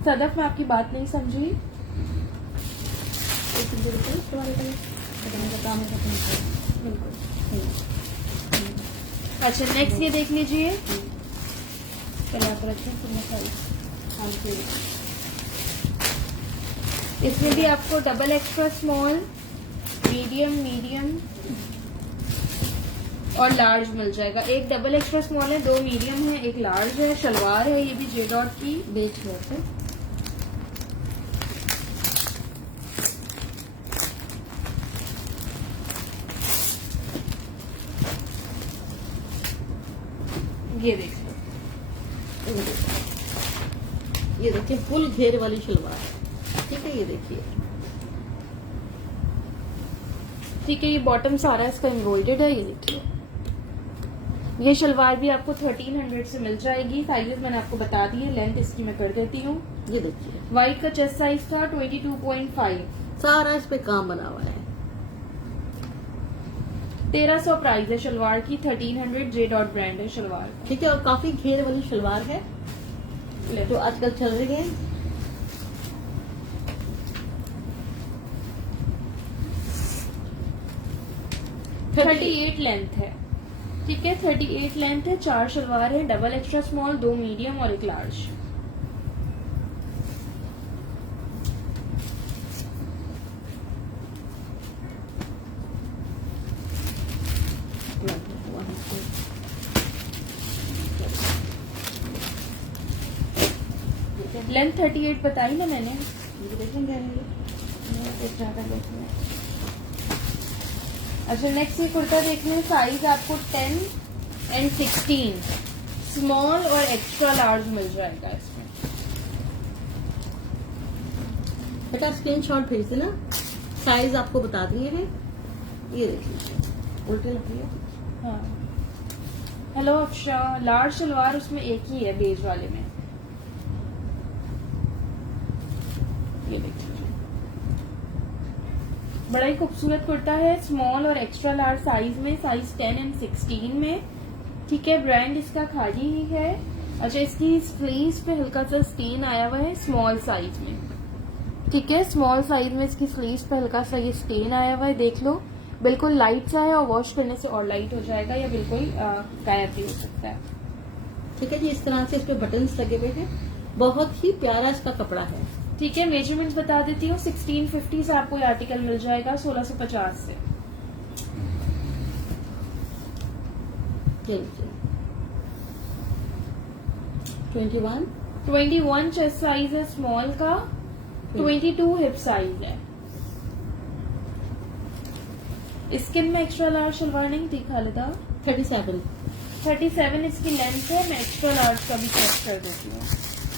सदफ, मैं आपकी बात नहीं समझी। अच्छा नेक्स्ट ये देख लीजिए, पहले आप रखें फिर मैं साइज। इसमें भी आपको डबल एक्स्ट्रा स्मॉल, मीडियम और लार्ज मिल जाएगा। एक डबल एक्स्ट्रा स्मॉल है, 2 मीडियम है, एक लार्ज है। शलवार है ये भी जे डॉट की, बेच हुआ है। ये देख लो। ये देखिए, फुल घेर वाली शलवार है। ठीक है, ये देखिए, ठीक है, ये बॉटम सारा इसका एम्ब्रॉयडर्ड है। ये देखिए, ये शलवार भी आपको 1300 से मिल जाएगी। साइजेस मैंने आपको बता दिए, लेंथ इसकी मैं कर देती हूँ। ये देखिए, व्हाइट का चेस्ट साइज था 22.5। सारा इस पे काम बना हुआ है। 1300 प्राइस है शलवार की, 1300 जे डॉट ब्रांड है शलवार का। ठीक है, और काफी घेर वाली शलवार है जो आजकल चल रही है। थर्टी 38 लेंथ है। ठीक है, 38 लेंथ है, 4 शलवार है, डबल एक्स्ट्रा स्मॉल, 2 मीडियम और एक लार्ज। लेंथ 38 बताई ना मैंने। ये देखेंगे अच्छा नेक्स्ट ये कुर्ता देखने, साइज आपको 10 एंड 16 स्मॉल और एक्स्ट्रा लार्ज मिल जाएगा इसमें। बेटा स्क्रीनशॉट भेज देना, साइज आपको बता दिए हैं। ये देख लीजिए, उल्टे लग रही है। हाँ हेलो अफशा, लार्ज शलवार उसमें एक ही है बेज वाले में। ये देख लीजिए, बड़ा ही खूबसूरत कुर्ता है, स्मॉल और एक्स्ट्रा लार्ज साइज में, साइज 10 एंड 16 में। ठीक है, ब्रांड इसका खाली ही है। अच्छा इसकी स्लीव्स पे हल्का सा स्टेन आया हुआ है स्मॉल साइज में। ठीक है, स्मॉल साइज में इसकी स्लीव्स पे हल्का सा ये स्टेन आया हुआ है, देख लो। बिल्कुल लाइट सा है और वॉश करने से और लाइट हो जाएगा या बिल्कुल गायब भी हो सकता है। ठीक है जी, इस तरह से इस पे बटन्स लगे हुए हैं। बहुत ही प्यारा इसका कपड़ा है। ठीक है, मेजरमेंट्स बता देती हूँ। 1650 से आपको ये आर्टिकल मिल जाएगा, 1650 से। ये लीजिए, 21 21 चेस्ट साइज है स्मॉल का 22 हिप साइज है। स्किन में एक्स्ट्रा लार्ज शलवार नहीं थी खालिदा। 37। 37 इसकी लेंथ है। मैं एक्स्ट्रा लार्ज का भी चेक कर देती हूँ।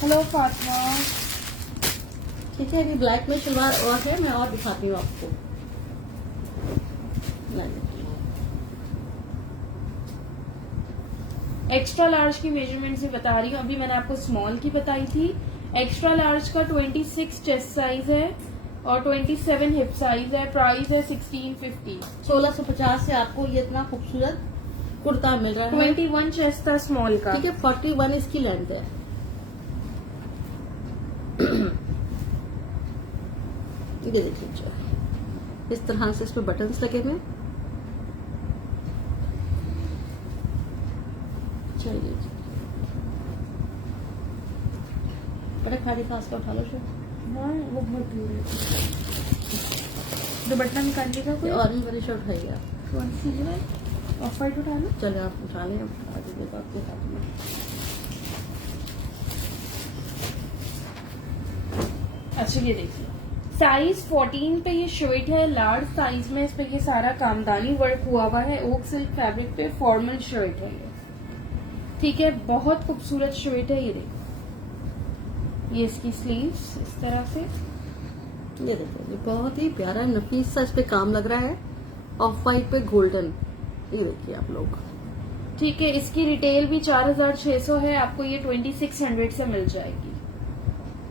हेलो फातिमा। ठीक है, अभी ब्लैक में शलवार और है, मैं और दिखाती हूँ आपको। एक्स्ट्रा लार्ज की मेजरमेंट से बता रही हूँ। अभी मैंने आपको स्मॉल की बताई थी। एक्स्ट्रा लार्ज का 26 चेस्ट साइज है और 27 हिप साइज है। प्राइस है 1650। 1650 से आपको ये इतना खूबसूरत कुर्ता मिल रहा है। 21 चेस्ट था स्मॉल का। ठीक है, 41 इसकी लेंथ है। ये देखिए, इस तरह से इस पे बटन्स लगे हुए। चलिए जी, बड़ा खाली खास का उठा लो शो। हाँ वो बहुत दूर है। दुपट्टा निकालने का कोई ऑरेंज वाली शर्ट उठाइए आप। कौन सी है? ऑफ वाइट उठा लो। चले आप उठा लें, उठा दीजिएगा आपके हाथ में। अच्छा ये देखिए, साइज 14 पे ये शर्ट है। लार्ज साइज में इस पे ये सारा कामदानी वर्क हुआ हुआ है। ओक सिल्क फैब्रिक पे फॉर्मल शर्ट है ये। ठीक है, बहुत खूबसूरत शर्ट है। ये देखिए, ये इसकी स्लीव्स इस तरह से। ये देखिए, ये बहुत ही प्यारा नफीस सा इस पे काम लग रहा है। ऑफ वाइट पे गोल्डन। ये देखिए आप लोग। ठीक है, इसकी रिटेल भी 4600 है। आपको ये 2600 से मिल जाएगी।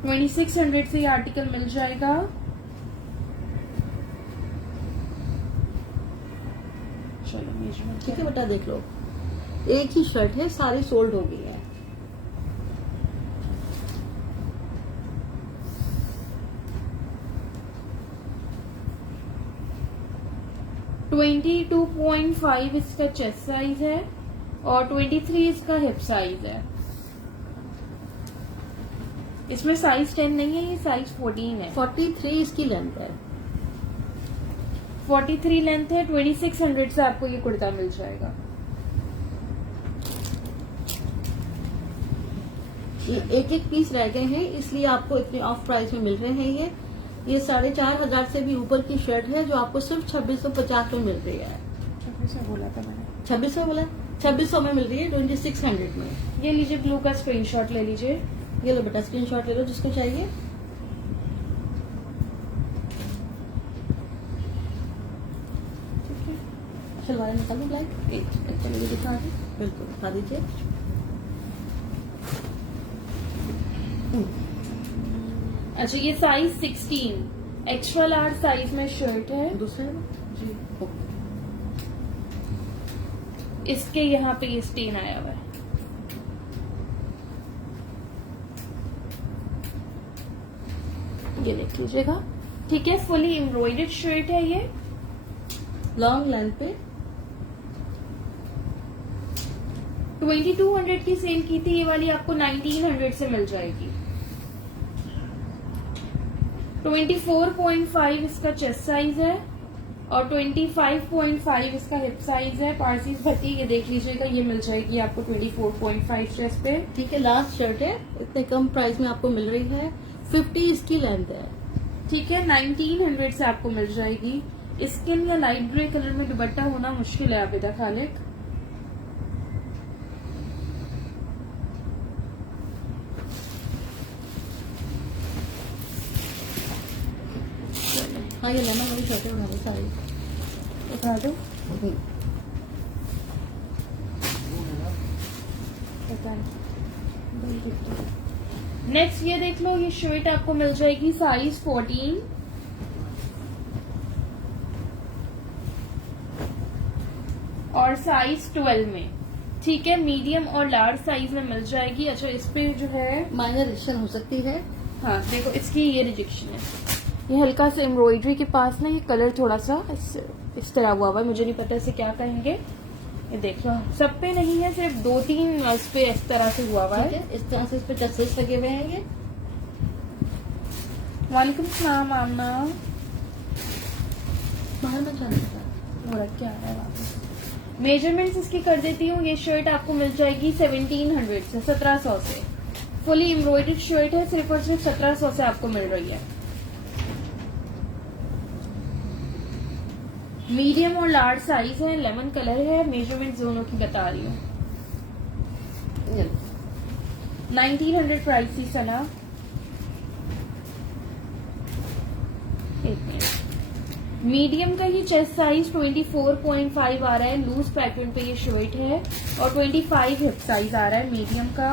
2600 से ये आर्टिकल मिल जाएगा। चलो मेजरमेंट ठीक है बेटा, देख लो, एक ही शर्ट है, सारी सोल्ड हो गई है। है। 22.5 इसका चेस्ट साइज है और 23 इसका हिप साइज है। इसमें साइज 10 नहीं है, ये साइज 14 है। 43 इसकी लेंथ है। 43 लेंथ है। 2600 से आपको ये कुर्ता मिल जाएगा। ये एक एक पीस रह गए हैं, इसलिए आपको इतने ऑफ प्राइस में मिल रहे हैं। ये 4500 से भी ऊपर की शर्ट है जो आपको सिर्फ 2650 में मिल रही है। 2600 बोला था मैंने। 2600 बोला, 2600 में मिल रही है 2600 में। ये लीजिए, ब्लू का स्क्रीनशॉट ले लीजिए। ये लो बेटा, स्क्रीनशॉट ले लो जिसको चाहिए। ठीक है, शलवार निकालो ब्लैक। चलिए दिखा दें। बिल्कुल दिखा दीजिए। अच्छा, ये साइज 16 एक्स्ट्रा लार्ज साइज में शर्ट है। दूसरा है वो? जी, ओके। इसके यहाँ पे ये स्टेन आया हुआ है। ये देख लीजिएगा। ठीक है, फुली एम्ब्रॉयडर्ड शर्ट है ये। लॉन्ग लेंथ पे 2200 की सेल की थी, ये वाली आपको 1900 से मिल जाएगी। 24.5 इसका चेस्ट साइज है और 25.5 इसका हिप साइज है। पारसीज भट्टी, ये देख लीजिएगा, ये मिल जाएगी आपको 24.5 चेस्ट पे। ठीक है, लास्ट शर्ट है, इतने कम प्राइस में आपको मिल रही है। 50 इसकी लेंथ है। ठीक है, 1900 से आपको मिल जाएगी। स्किन या लाइट ग्रे कलर में दुपट्टा होना मुश्किल है आबिदा खालिक। हाँ, ये लेमन वाली शर्टें उठा लो सारी। उठा दो। नेक्स्ट ये देख लो, ये शर्ट आपको मिल जाएगी साइज 14 और साइज 12 में। ठीक है, मीडियम और लार्ज साइज में मिल जाएगी। अच्छा, इस पे जो है माइनर रिएक्शन हो सकती है। हाँ देखो, इसकी ये रिजेक्शन है। ये हल्का सा एम्ब्रॉयडरी के पास ना ये कलर थोड़ा सा इस तरह हुआ हुआ है। मुझे नहीं पता इसे क्या कहेंगे। ये देख लो, सब पे नहीं है, सिर्फ 2-3 इस पे इस तरह से हुआ हुआ ठीक है। है, इस तरह से इस पे टचेस लगे हुए हैं। ये वालेकुम सलाम आमना। बाहर मत जाने का। और क्या है वापस। मेजरमेंट्स इसकी कर देती हूँ। ये शर्ट आपको मिल जाएगी 1700 से, 1700 से। फुली एम्ब्रॉयडर्ड शर्ट है, सिर्फ और सिर्फ 1700 से आपको मिल रही है। मीडियम और लार्ज साइज है, लेमन कलर है, मेजरमेंट दोनों की बता रही हूँ। 1900 प्राइस थी सना। मीडियम का ही चेस्ट साइज 24.5 आ रहा है, लूज पैटर्न पे ये शर्ट है और 25 हिप साइज आ रहा है मीडियम का।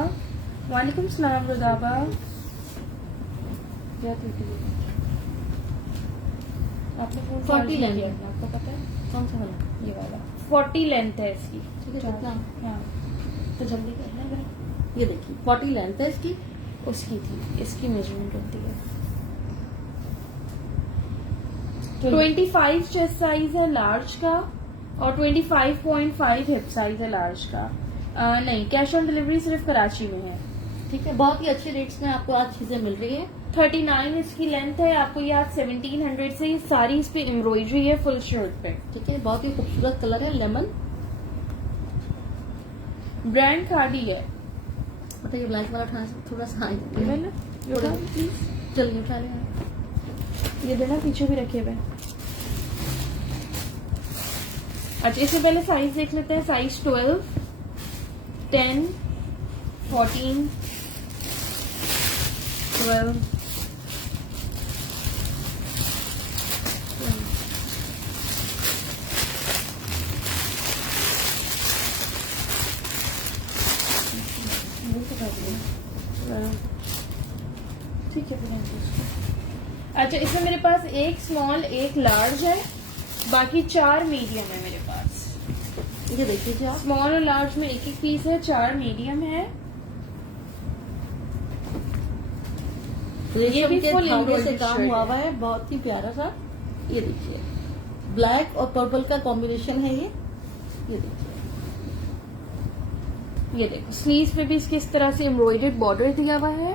वालेकुम सलाम रुदाबा। क्या आपने फोन 40 लेंथ है। आपको पता है कौन सा वाला? ये वाला 40 लेंथ है इसकी। ठीक है, कितना? हाँ तो जल्दी करना जरा। ये देखिए 40 लेंथ है इसकी। उसकी थी, इसकी मेजरमेंट होती है 25 चेस्ट साइज है लार्ज का और 25.5 हिप साइज है लार्ज का। नहीं, कैश ऑन डिलीवरी सिर्फ कराची में है। ठीक है, बहुत ही अच्छे रेट्स में आपको आज चीजें मिल रही है। 39 इसकी लेंथ है, आपको ये आज 1700 से ये सारी इस पे एम्ब्रॉयडरी है फुल शर्ट पे। ठीक है, बहुत ही खूबसूरत कलर है, लेमन। ब्रांड खादी है। बताइए, ब्लैक वाला उठाने से थोड़ा सा ये वाला? ये उठा दो, प्लीज। चलिए उठा लें। ये देना, पीछे भी रखे हुए। अच्छा, इससे पहले साइज देख लेते हैं। साइज 12, 10, 14, 12, 12। ठीक है, अच्छा, इसमें मेरे पास एक स्मॉल एक लार्ज है, बाकी 4 मीडियम है मेरे पास। ये देखिए जी आप, स्मॉल और लार्ज में एक एक पीस है, 4 मीडियम है। रेशम भी के full धागे से embroidered काम shirt हुआ है। हुआ है, बहुत ही प्यारा सा। ये देखिए, ब्लैक और पर्पल का कॉम्बिनेशन है ये देखिए। ये देखो, स्लीव्स पे भी इसके इस तरह से एम्ब्रॉयडर्ड बॉर्डर दिया हुआ है।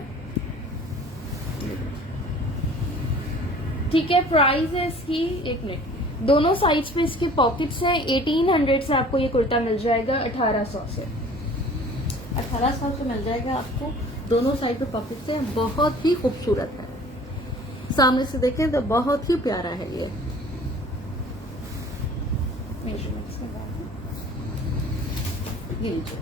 ठीक है, प्राइस है इसकी, एक मिनट, दोनों साइड्स पे इसके पॉकेट्स हैं। 1800 से आपको ये कुर्ता मिल जाएगा 1800 से। 1800 से मिल जाएगा आपको। दोनों साइड पे पॉकेट्स हैं, बहुत ही खूबसूरत है। सामने से देखें तो बहुत ही प्यारा है ये। मेजरमेंट्स के बाद ये लीजिए,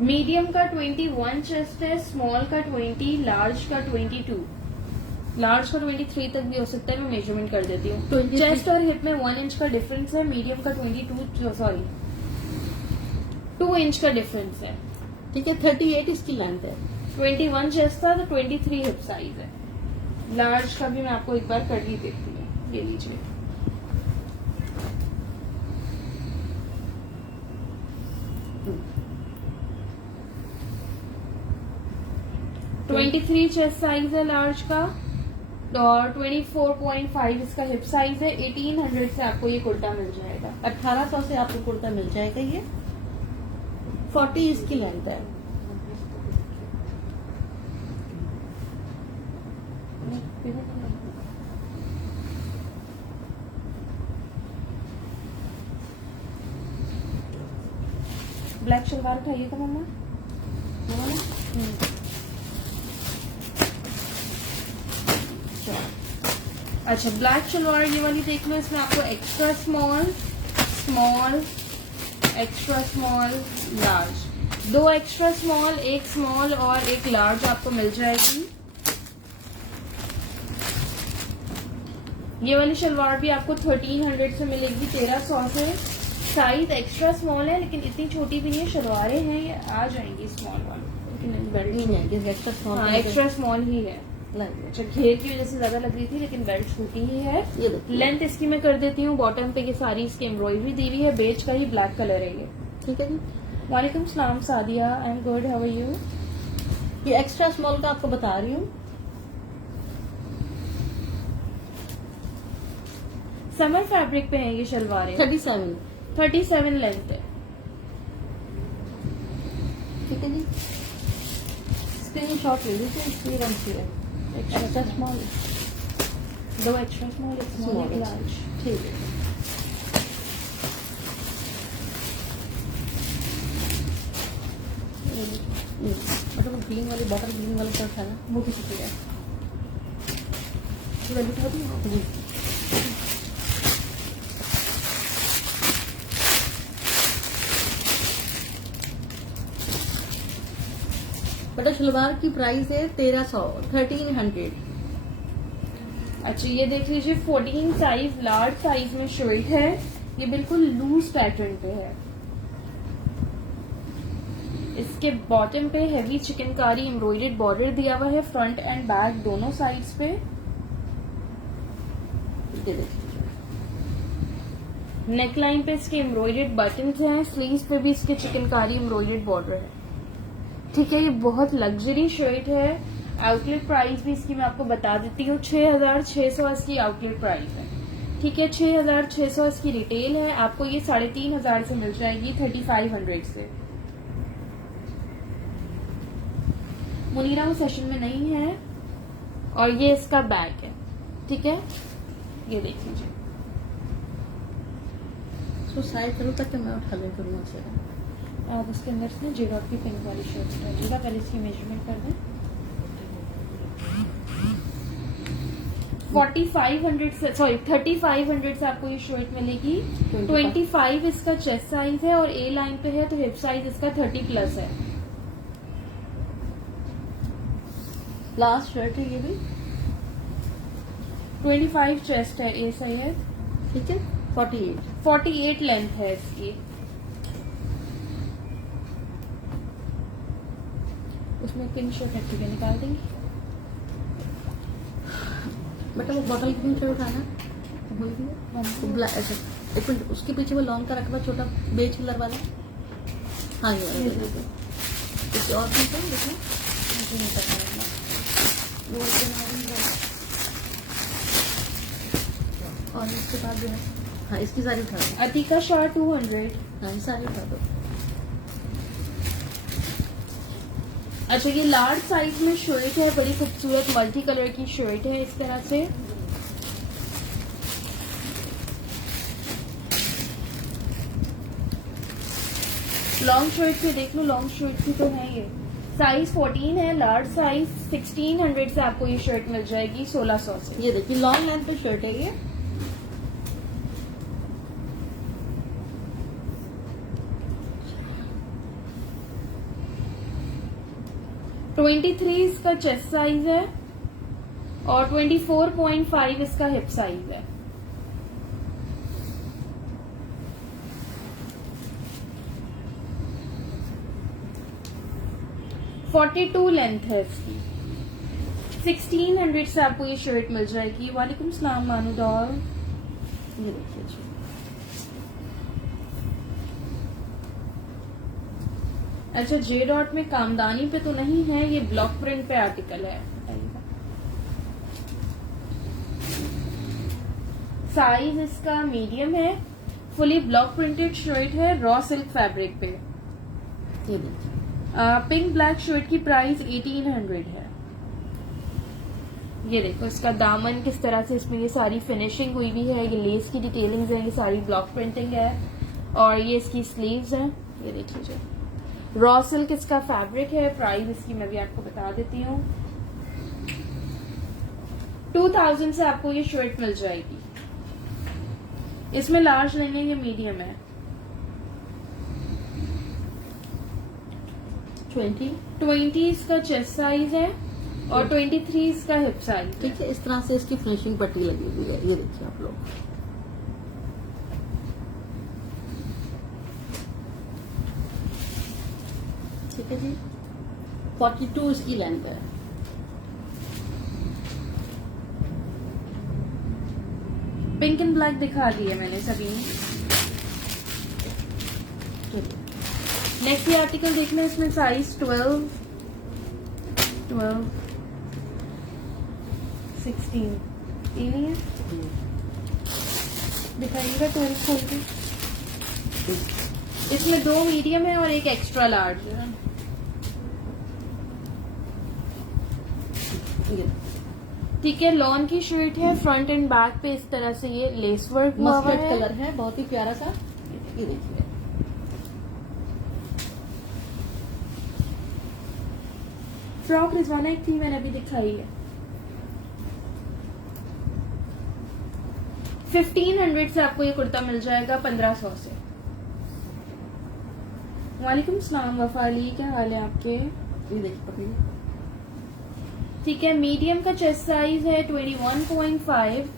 मीडियम का 21 चेस्ट है, स्मॉल का 20, लार्ज का 22, लार्ज का 23 तक भी हो सकता है। मैं मेजरमेंट कर देती हूँ। 23 चेस्ट और हिप में 1 इंच का डिफरेंस है। मीडियम का 2 इंच का डिफरेंस है। ठीक है। 38 इसकी लेंथ है। 21 चेस्ट था तो 23 हिप साइज है। लार्ज का भी मैं आपको एक बार कर ही देती हूँ, ये लीजिए। तो 23 चेस्ट साइज है लार्ज का और 24.5 इसका हिप साइज है। 1800 से आपको ये कुर्ता मिल जाएगा। 1800 से आपको कुर्ता मिल जाएगा ये। 40 इसकी लेंथ है। ब्लैक शलवार उठाइएगा मम्मा। अच्छा, ब्लैक शलवार ये वाली देख लो। इसमें आपको extra small, small, extra small, large, 2 extra small, 1 small और 1 लार्ज आपको मिल जाएगी। ये वाली शलवार भी आपको 1300 से मिलेगी, 1300 से। साइज एक्स्ट्रा स्मॉल है लेकिन इतनी छोटी भी नहीं है। शलवारें हैं, ये आ जाएंगी स्मॉल वालों, लेकिन बेल्ट नहीं है, एक्स्ट्रा स्मॉल। हाँ, एक्स्ट्रा स्मॉल ही है। अच्छा, घेर की वजह से ज्यादा लग रही थी लेकिन बेल्ट छोटी ही है। ये देखिए। लेंथ इसकी मैं कर देती हूँ। बॉटम पे ये सारी इसकी एम्ब्रॉयडरी दी हुई है। बेज का ही ब्लैक कलर है ये। ठीक है जी। वालेकुम सलाम Sadia, I am good, how are you. ये एक्स्ट्रा स्मॉल का आपको बता रही हूँ। समर फैब्रिक पे है ये शलवारें। 37 लेंथ है। ठीक है जी। स्क्रीन शॉट ले लीजिए। इसकी रंग की है extra small, 2 extra small, 1 small, 1 large. ठीक है। मतलब ग्रीन वाली, बॉटल ग्रीन वाली शर्ट है ना, वो किसी की है। इसकी वैल्यू उठा दूँ? जी। बेटा शलवार की प्राइस है 1300। अच्छा ये देख लीजिए 14 साइज लार्ज साइज में शर्ट है, ये बिल्कुल लूज पैटर्न पे है। इसके बॉटम पे हैवी चिकनकारी एम्ब्रॉयडर्ड बॉर्डर दिया हुआ है फ्रंट एंड बैक दोनों साइड्स पे। ये देखिए, नेकलाइन पे इसके एम्ब्रॉयडर्ड बटन्स हैं, स्लीव्स पे भी इसके चिकनकारी एम्ब्रॉयडर्ड बॉर्डर है। ठीक है, ये बहुत लग्जरी शर्ट है। आउटलेट प्राइस भी इसकी मैं आपको बता देती हूँ, 6,600 इसकी आउटलेट प्राइस है। ठीक है, 6,600 इसकी रिटेल है। आपको ये 3,500 से मिल जाएगी, 3,500 से। मुनीरा वो सेशन में नहीं है। और ये इसका बैग है। ठीक है, ये देख लीजिए। इसको साइड करूँ ताकि मैं उठा ले करूँ से। आप उसके अंदर से ना जेडॉट की पिंक वाली शर्ट उठाइएगा, पहले इसकी मेजरमेंट कर दें। 4,500 से, सॉरी 3,500 से आपको ये शर्ट मिलेगी। 25 इसका चेस्ट साइज है और ए लाइन पे है, तो हिप साइज इसका 30+ है। लास्ट शर्ट है ये भी। 25 चेस्ट है, ए सही है। ठीक है, 48 लेंथ है इसकी। उसमें पिंक शर्ट है, ठीक है, निकाल देंगे। बेटा वो बॉटल ग्रीन शर्ट उठाना भूल गई। ऐसा एक मिनट, उसके पीछे वो लॉन्ग का रखा छोटा बेज कलर वाला। हाँ ये इसके और भी है, देखो मुझे नहीं पता है। और इसके बाद जो है, हाँ इसकी सारी उठा दो। अतिका शॉर्ट 200। हाँ ये सारी उठा दो। अच्छा ये लार्ज साइज में शर्ट है, बड़ी खूबसूरत मल्टी कलर की शर्ट है इस तरह से। लॉन्ग शर्ट से देख लो, लॉन्ग शर्ट की तो है ये। साइज 14 है, लार्ज साइज 1600 से आपको ये शर्ट मिल जाएगी 1600 से। ये देखिए लॉन्ग लेंथ पे शर्ट है ये। ट्वेंटी 23 इसका चेस्ट साइज है और 24.5 इसका हिप साइज है। .42 लेंथ है इसकी। 1600 से आपको ये शर्ट मिल जाएगी। वालेकुम सलाम मानू डॉल। ये देखिए जी। अच्छा जे डॉट में कामदानी पे तो नहीं है, ये ब्लॉक प्रिंट पे आर्टिकल है। साइज इसका मीडियम है, फुली ब्लॉक प्रिंटेड शर्ट है, रॉ सिल्क फैब्रिक पे। ये देखिए पिंक ब्लैक शर्ट की प्राइस 1800 है। ये देखो इसका दामन किस तरह से, इसमें ये सारी फिनिशिंग हुई हुई है, ये लेस की डिटेलिंग्स है, ये सारी ब्लॉक प्रिंटिंग है और ये इसकी स्लीव्स हैं। ये देख लीजिए, रॉ सिल्क इसका फैब्रिक है। प्राइस इसकी मैं भी आपको बता देती हूँ, 2000 से आपको ये शर्ट मिल जाएगी। इसमें लार्ज नहीं है, ये मीडियम है। 20 इसका चेस्ट साइज है और 23 इसका हिप साइज। ठीक है, इस तरह से इसकी फिनिशिंग पट्टी लगी हुई है। ये देखिए आप लोग, ठीक है जी। 42 इसकी लेंथ है। पिंक एंड ब्लैक दिखा दिए मैंने सभी में। नेक्स्ट ये आर्टिकल देखना, इसमें साइज 12, 16 ये नहीं है, दिखाइएगा 12 खोल के। इसमें 2 मीडियम है और एक एक्स्ट्रा लार्ज है। ठीक है, लॉन की शर्ट है, फ्रंट एंड बैक पे इस तरह से ये लेस वर्क हुआ हुआ मस्टर्ड है। कलर है, बहुत ही प्यारा सा। ये देखिए फ्रॉक रिजवाना एक थी, मैंने अभी दिखाई है। 1500 से आपको ये कुर्ता मिल जाएगा 1500 से। वालेकुम सलाम वफा अली, क्या हाल है आपके? ये देखिए पकड़िए। ठीक है, मीडियम का चेस्ट साइज है 21.5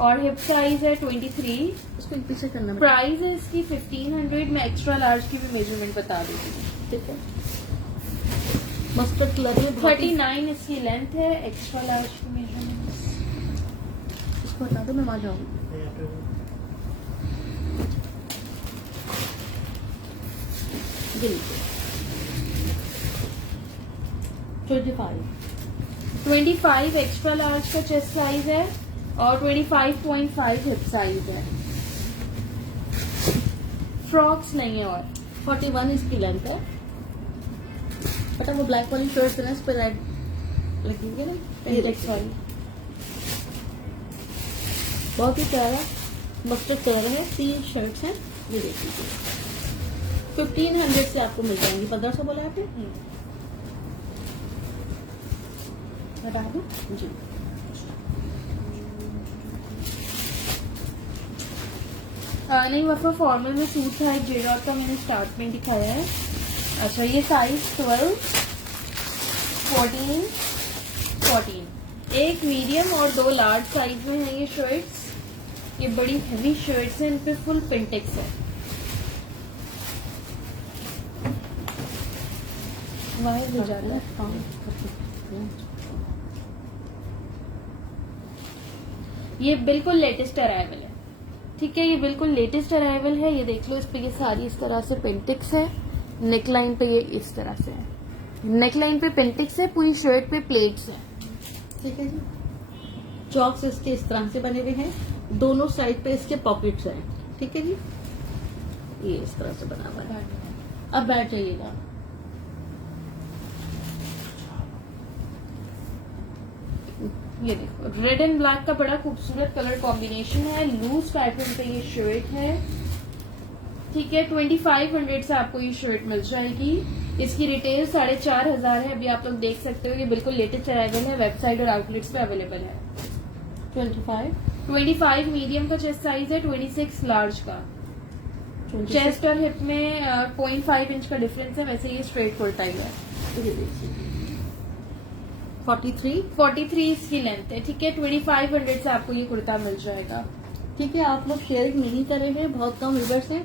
और हिप साइज है 23। इसको एक पीछे करना है। प्राइस है इसकी 1500। मैं एक्स्ट्रा लार्ज की भी मेजरमेंट बता देती हूँ। ठीक है, मस्टर्ड कलर में 39 इसकी लेंथ है, एक्स्ट्रा लार्ज की मेजरमेंट। इसको हटा दो, मैं वहां जाऊंगी। ये लीजिए 25 एक्स्ट्रा लार्ज का चेस्ट साइज है और 25.5 हिप साइज है। फ्रॉक्स नहीं है और 41 इसकी लेंथ है। पता वो ब्लैक वाली शर्ट है ना, इस पे रेड लगेंगे ना, पेंटेक्स वाली। बहुत ही प्यारा मस्टर्ड कलर है। 3 शर्ट्स हैं, ये देख लीजिए। 1500 से आपको मिल जाएंगी। 1500 बोला आपने? बता दूं? जी। नहीं वफा, फॉर्मल में सूट था एक जेडॉट का, मैंने स्टार्ट में दिखाया है। अच्छा, ये साइज 12, 14, 14। एक मीडियम और 2 लार्ज साइज में है ये शर्ट्स। ये बड़ी हेवी शर्ट्स हैं, इन पे फुल पिंटेक्स है। वाइड हो जाता है। ये बिल्कुल लेटेस्ट अराइवल है। ठीक है, ये बिल्कुल लेटेस्ट अराइवल है। ये देख लो, इस पे ये सारी इस तरह से पेंटिक्स है। नेकलाइन पे ये इस तरह से है, नेकलाइन पे पेंटिक्स है, पूरी शर्ट पे प्लेट्स है। ठीक है जी। चॉक्स इसके इस तरह से बने हुए हैं, दोनों साइड पे इसके पॉकेट्स हैं। ठीक है जी, ये इस तरह से बना हुआ है। अब बैठ जाइएगा। ये देखो, रेड एंड ब्लैक का बड़ा खूबसूरत कलर कॉम्बिनेशन है। लूज पैटर्न पे ये शर्ट है। ठीक है, 2500 से आपको ये शर्ट मिल जाएगी। इसकी रिटेल 4500 है। अभी आप लोग देख सकते हो, ये बिल्कुल लेटेस्ट अराइवल है। वेबसाइट और आउटलेट्स पे अवेलेबल है। 25 मीडियम का चेस्ट साइज है, 26 लार्ज का। चेस्ट और हिप में 0.5 इंच का डिफरेंस है। वैसे ये स्ट्रेट कुर्ता ही है। 43 इसकी लेंथ है। ठीक है, 2500 से आपको ये कुर्ता मिल जाएगा। ठीक है, आप लोग शेयरिंग नहीं कर रहे हैं, बहुत कम व्यूअर्स हैं,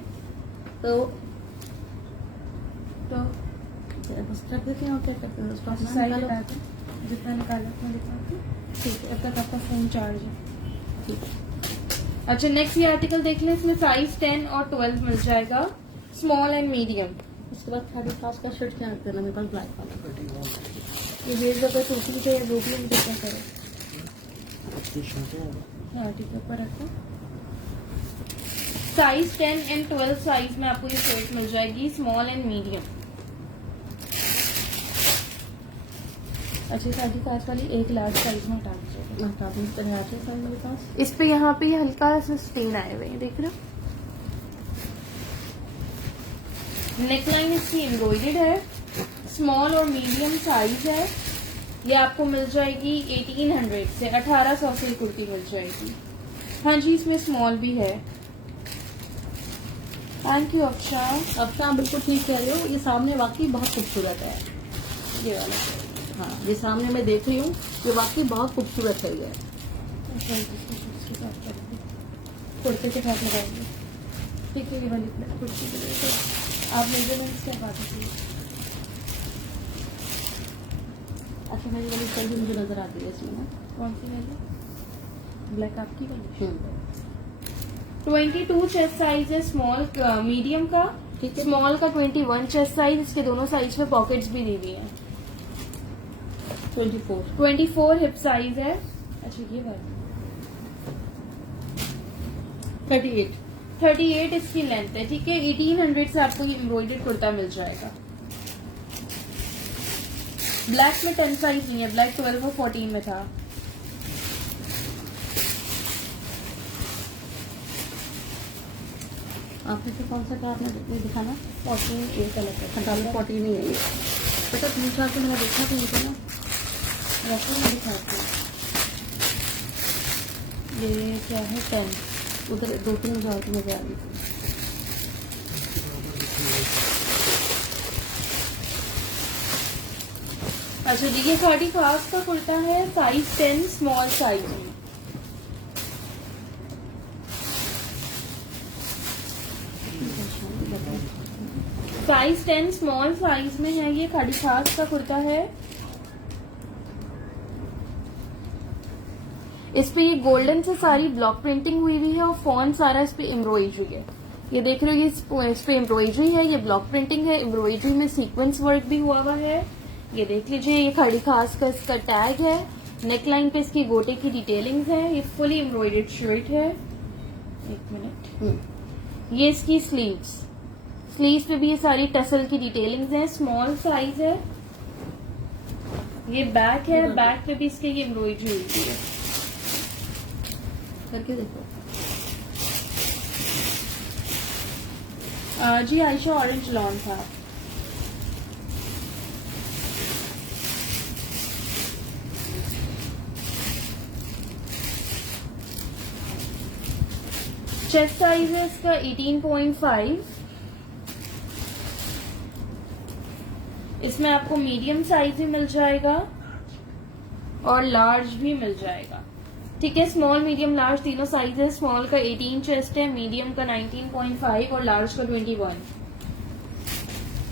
तो बस रख देते हैं और क्या करते हैं उसको अपना साइज निकालो। हटा दो, जितना निकाला उतना दिखाती। ठीक है, अब तक आपका फोन चार्ज है। ठीक है। अच्छा, नेक्स्ट ये आर्टिकल देख लें। इसमें साइज 10 और 12 मिल जाएगा, स्मॉल एंड मीडियम। इसके बाद 30 क्लास का शर्ट क्या रख देना मेरे पास, ब्लैक वाला। ये बेस अगर टूटी तो ये रोक लेंगे, क्या करें? हाँ ठीक है, ऊपर रखो। साइज 10 एंड 12 साइज में आपको ये शर्ट मिल जाएगी, स्मॉल एंड मीडियम। अच्छा, 30 वाली एक लार्ज साइज में हटा दीजिएगा। हटा दूँ इस तरह से साइज मेरे पास। इस पे यहाँ पे ये हल्का सा स्टेन आए हुए हैं, देख रहे हो? नेकलाइन इसकी एम्ब्रॉयडर्ड है। स्मॉल और मीडियम साइज है। ये आपको मिल जाएगी 1800 से, 1800 से कुर्ती मिल जाएगी। हाँ जी, इसमें स्मॉल भी है। Thank you अक्षा। अक्षा, बिल्कुल ठीक कह रहे हो। ये सामने वाकई बहुत खूबसूरत है, ये वाला हाँ, ये सामने मैं देख रही हूँ, ये वाकई बहुत खूबसूरत है ये। कुर्ते के साथ लगाएंगे। ठीक है, ये वाली कुर्ती के लिए तो आप मेजरमेंट्स करवा दीजिए। अच्छा, मेरी वाली कल भी मुझे नजर आती है इसमें ना। कौन सी वाली? ब्लैक आपकी वाली। 22 चेस्ट साइज है, स्मॉल मीडियम का। ठीक है। स्मॉल का 21 चेस्ट साइज। इसके दोनों साइज में पॉकेट्स भी दी हुई है। 24 हिप साइज है। अच्छा, ये वाली 38 इसकी लेंथ है। ठीक है, 1800 से आपको ये एम्ब्रॉयडर्ड कुर्ता मिल जाएगा। ब्लैक में 10 साइज नहीं है, ब्लैक 12 और 14 में था। आपने से कौन सा कहा आपने दिखाना? 14 एक अलग है। 40 नहीं है ये। बेटा 3-4 से मैंने देखा तो मुझे ना वैसे मैं दिखाती हूँ। ये क्या है 10, उधर 2-3 हज़ार की मजा आ रही थी। अच्छा जी, ये कार्डी खास का कुर्ता है, साइज 10 स्मॉल साइज में। साइज 10 स्मॉल साइज में है, ये खाड़ी खास का कुर्ता है। इस पे ये गोल्डन से सारी ब्लॉक प्रिंटिंग हुई हुई है और फॉन्ट सारा इस पे एम्ब्रॉयडरी है। ये देख रहे हो, ये इस पे एम्ब्रॉयडरी है, ये ब्लॉक प्रिंटिंग है, एम्ब्रॉयडरी में सीक्वेंस वर्क भी हुआ हुआ है। ये देख लीजिए, ये खाड़ी खास का इसका टैग है, नेक लाइन पे इसकी गोटे की डिटेलिंग्स है, ये फुली एम्ब्रॉयडर्ड शर्ट है। एक मिनट, ये इसकी स्लीव्स पे भी ये सारी टसल की डिटेलिंग्स हैं, स्मॉल साइज है। ये बैक है, बैक पे भी इसके ये एम्ब्रॉयडरी हुई है। करके देखो। जी आयशा, ऑरेंज लॉन था। चेस्ट साइज है इसका 18.5। इसमें आपको मीडियम साइज भी मिल जाएगा और लार्ज भी मिल जाएगा। ठीक है, स्मॉल मीडियम लार्ज तीनों साइज है। स्मॉल का 18 चेस्ट है, मीडियम का 19.5 और लार्ज का 21।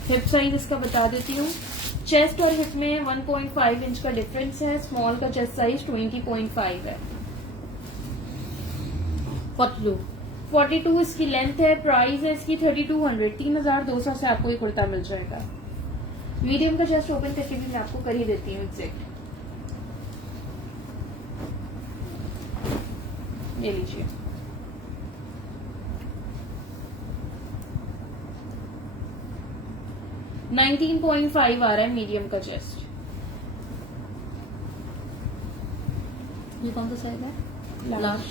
हिप साइज इसका बता देती हूँ। चेस्ट और हिप में 1.5 इंच का डिफरेंस है। स्मॉल का चेस्ट साइज 20.5 है। 42 इसकी लेंथ है। प्राइस है इसकी 3200, 3200 से आपको ये कुर्ता मिल जाएगा। मीडियम का चेस्ट ओपन करके भी मैं आपको कर ही देती हूँ एग्जैक्ट। ले लीजिए। $19.5 आ रहा है मीडियम का चेस्ट। ये कौन सा साइज है? लार्ज।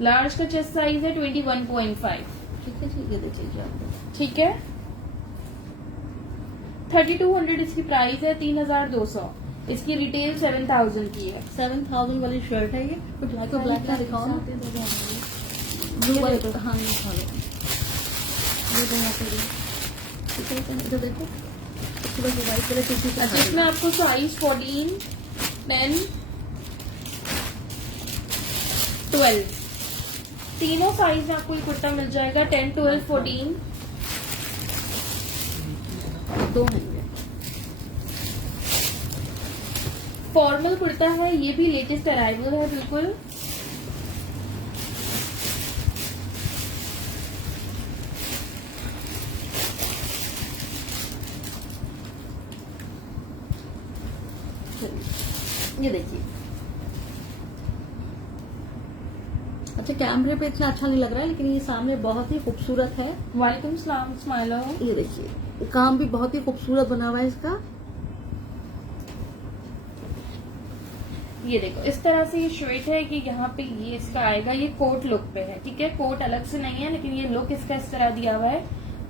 लार्ज का चेस्ट साइज है 21.5। ठीक है जी, ये देखिए आपको। ठीक है, 3200 इसकी प्राइस है। 3200 इसकी रिटेल 7000 की है। 7000 वाली शर्ट है ये। ब्लैक और ब्लैक का दिखाओ ना। ब्लू वाले तो हाँ, ये खा लो। ये दो यहाँ पे भी। ठीक है, इधर देखो। इसके बाद व्हाइट कलर की टी-शर्ट अच्छा, इसमें आपको साइज 14, 10, 12 तीनों साइज में आपको ये कुर्ता मिल जाएगा। 10, 12, 14। दो हैं ये। फॉर्मल कुर्ता है, ये भी लेटेस्ट अराइवल है बिल्कुल। ये देखिए। अच्छा, कैमरे पे इतना अच्छा नहीं लग रहा है, लेकिन ये सामने बहुत ही खूबसूरत है। वालेकुम सलाम, स्माइलो। ये देखिए, काम भी बहुत ही खूबसूरत बना हुआ है इसका। ये देखो, इस तरह से ये शर्ट है कि यहाँ पे ये इसका आएगा, ये कोट लुक पे है। ठीक है, कोट अलग से नहीं है, लेकिन ये लुक इसका इस तरह दिया हुआ है।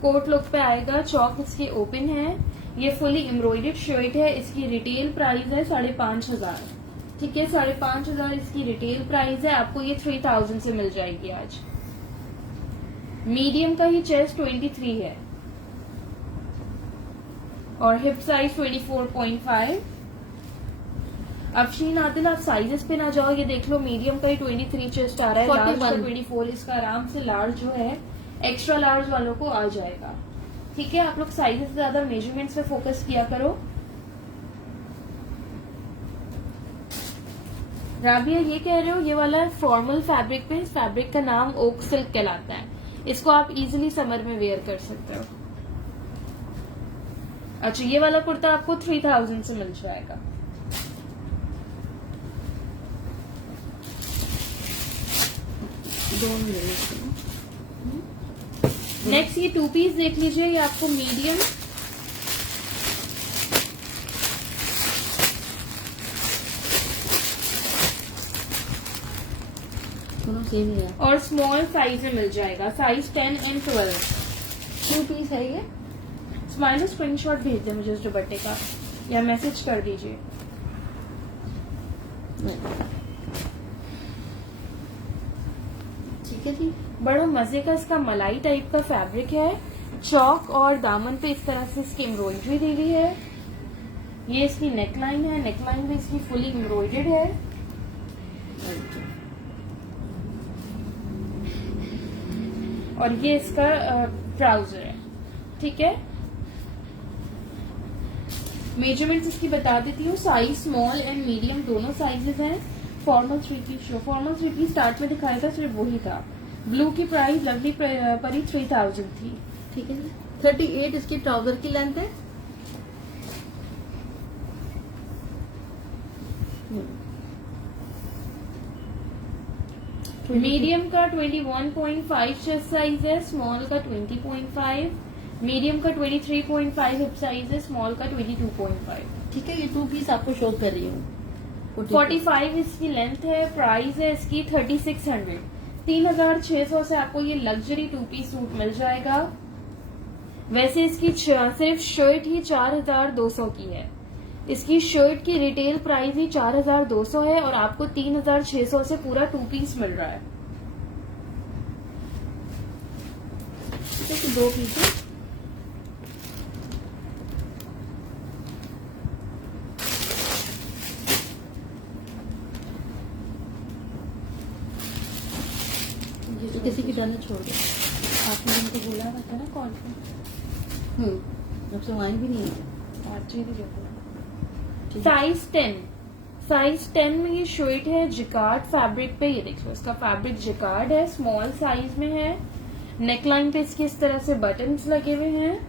कोट लुक पे आएगा, चौक इसके ओपन है। ये फुली एम्ब्रॉयडर्ड शर्ट है। इसकी रिटेल प्राइस है 5500। ठीक है, 5500 इसकी रिटेल प्राइस है। आपको ये 3000 से मिल जाएगी आज। मीडियम का ही चेस्ट 23 है और हिप साइज 24.5। अफशीन आदिल, आप साइजेस पे ना जाओ, ये देख लो, मीडियम का ही 23 चेस्ट आ रहा है, लार्ज का 24। इसका आराम से लार्ज जो है एक्स्ट्रा लार्ज वालों को आ जाएगा। ठीक है, आप लोग साइजेस से ज्यादा मेजरमेंट्स पे फोकस किया करो। राबिया, ये कह रहे हो ये वाला फॉर्मल फैब्रिक पे, इस फैब्रिक का नाम ओक सिल्क कहलाता है। इसको आप इजीली समर में वेयर कर सकते हो। अच्छा, ये वाला कुर्ता आपको 3000 से मिल जाएगा। नेक्स्ट ये 2 पीस देख लीजिए, ये आपको मीडियम, दोनों सेम ही है और स्मॉल साइज में मिल जाएगा। Size 10 and 12। 2 पीस है ये। स्माइलो स्क्रीनशॉट भेज दे मुझे इस दुपट्टे का। या मैसेज कर दीजिए। ठीक है जी। बड़ा मजे का इसका मलाई टाइप का फैब्रिक है। चौक और दामन पे इस तरह से इसकी एम्ब्रॉयडरी दी हुई है। ये इसकी नेकलाइन है, नेकलाइन भी इसकी फुली एम्ब्रॉयडर्ड है। और ये इसका ट्राउजर है। ठीक है, मेजरमेंट्स इसकी बता देती हूँ। साइज स्मॉल एंड मीडियम दोनों साइजेस हैं। Formal 3 piece show, formal 3 piece start में दिखाया था, सिर्फ वही था। ब्लू की प्राइस लवली परी 3000 थी। ठीक है जी। 38 इसकी ट्राउजर की लेंथ है। मीडियम का 21.5 चेस्ट साइज है, स्मॉल का 20.5, मीडियम का 23.5 हिप साइज है, स्मॉल का 22.5। ठीक है, ये 2 पीस आपको शो कर रही हूँ। 45 इसकी लेंथ है। प्राइस है इसकी 3600। 3600 से आपको ये लग्जरी 2 पीस सूट मिल जाएगा। वैसे इसकी सिर्फ शर्ट ही 4200 की है। इसकी शर्ट की रिटेल प्राइस ही 4200 है और आपको 3600 से पूरा 2 पीस मिल रहा है। ठीक है, तो 2 पीस है। ये किसी की डरने छोड़ दो। आपने उनको बोला हुआ था ना कॉल पे। अब से वाइन भी नहीं है। बातचीत ही देखो। ठीक है। साइज 10 में ये शर्ट है जिकार्ड फैब्रिक पे। ये देखो इसका फैब्रिक जिकार्ड है, स्मॉल साइज में है। नेकलाइन पे इसके इस तरह से बटन्स लगे हुए हैं।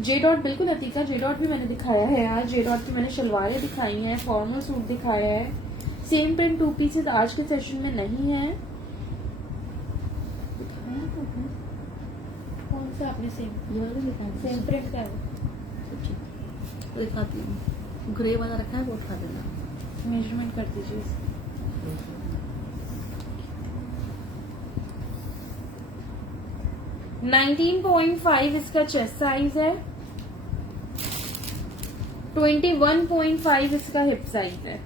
जे डॉट बिल्कुल अतीका, जे डॉट भी मैंने दिखाया है यार। जे डॉट की मैंने शलवारें दिखाई हैं, फॉर्मल सूट दिखाया है। सेम प्रिंट 2 पीसेस आज के सेशन में नहीं है। कौन सा आपने सेम प्रिंट का है? तो दिखाती हूँ। ग्रे वाला रखा है, वो उठा देना। मेजरमेंट कर दीजिए इसकी। Okay. 19.5 इसका चेस्ट साइज है। 21.5 इसका हिप साइज है।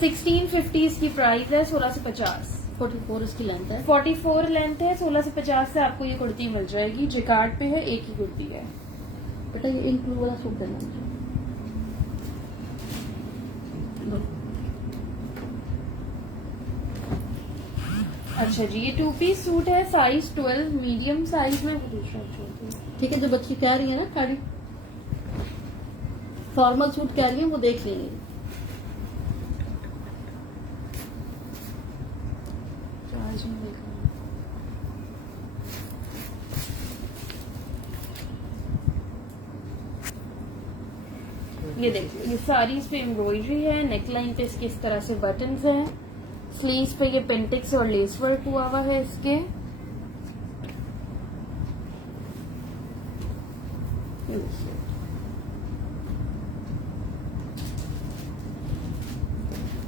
1650 इसकी प्राइस है। 1650। 44 इसकी लेंथ है। 44 लेंथ है। 1650 से आपको ये कुर्ती मिल जाएगी। जिकार्ड पे है, एक ही कुर्ती है। बेटा ये इन ब्लू वाला सूट करना मुझे। अच्छा जी, ये 2 पीस सूट है। साइज 12 मीडियम साइज में। ठीक है, जो बच्ची कह रही है ना खाड़ी फॉर्मल सूट कह रही है, वो देख लेंगे। चार्ज में देखा। ये देखिए, ये सारी इस पे एम्ब्रॉयडरी है। नेकलाइन पे इसके इस तरह से बटन्स हैं। स्लीव्स पे ये पेंटिक्स और लेस वर्क हुआ हुआ है इसके।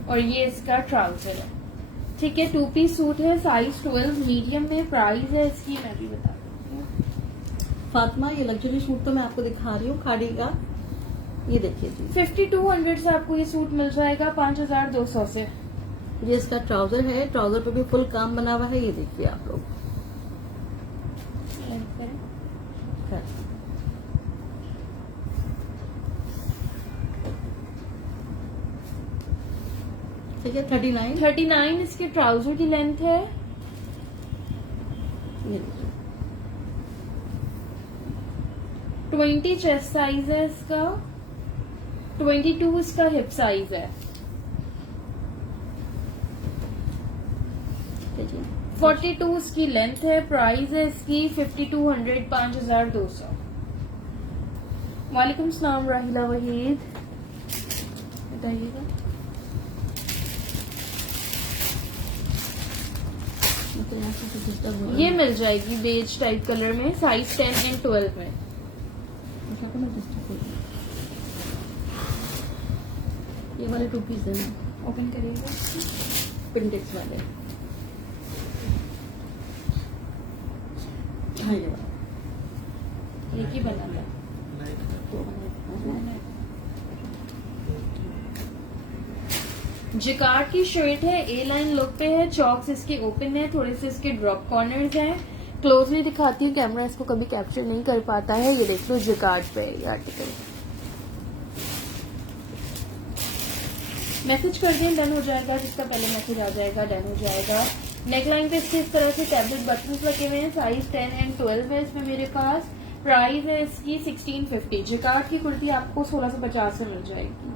और ये इसका ट्राउजर है। ठीक है, 2 पीस सूट है। साइज 12 मीडियम में। प्राइस है इसकी मैं भी बता देती हूँ। फातिमा, ये लग्जरी सूट तो मैं आपको दिखा रही हूँ खाड़ी का। ये देखिए जी, 5200 से आपको ये सूट मिल जाएगा 5200 से। ये इसका ट्राउजर है। ट्राउजर पे भी फुल काम बना हुआ है। ये देखिए आप लोग। ठीक है, 39 इसके ट्राउजर की लेंथ है। ये देखिए। 20 चेस्ट साइज है इसका। 22 इसका हिप साइज है। देखिए 42 इसकी लेंथ है। प्राइस है इसकी 5200 5200। वालेकुम सलाम राहिला वहीद, बताइएगा। तो यहाँ से कुछ डिस्टर्ब हो रहा ये है। मिल जाएगी बेज टाइप कलर में। साइज 10 एंड 12 में। यहाँ पे मैं डिस्टर्ब हो रही हूँ। ये वाले 2 पीस है ना, ओपन करिएगा। पिंडेक्स वाले। हाँ, ये वाला। एक ही बना था। जिकार्ड की शर्ट है, ए लाइन लुक पे है, चॉक्स इसके ओपन है, थोड़े से इसके ड्रॉप कॉर्नर्स हैं। क्लोजली दिखाती हूँ, कैमरा इसको कभी कैप्चर नहीं कर पाता है। ये देख लो जिकार्ड पे ये आर्टिकल। मैसेज कर दें, डन हो जाएगा। जिसका पहले मैसेज आ जाएगा डन हो जाएगा। नेकलाइन पे इसके इस तरह से टैबलेट बटन्स लगे हुए हैं। साइज 10 एंड 12 है इसमें मेरे पास। प्राइस है इसकी 1650। जिकार्ड की कुर्ती आपको 1650 में मिल जाएगी।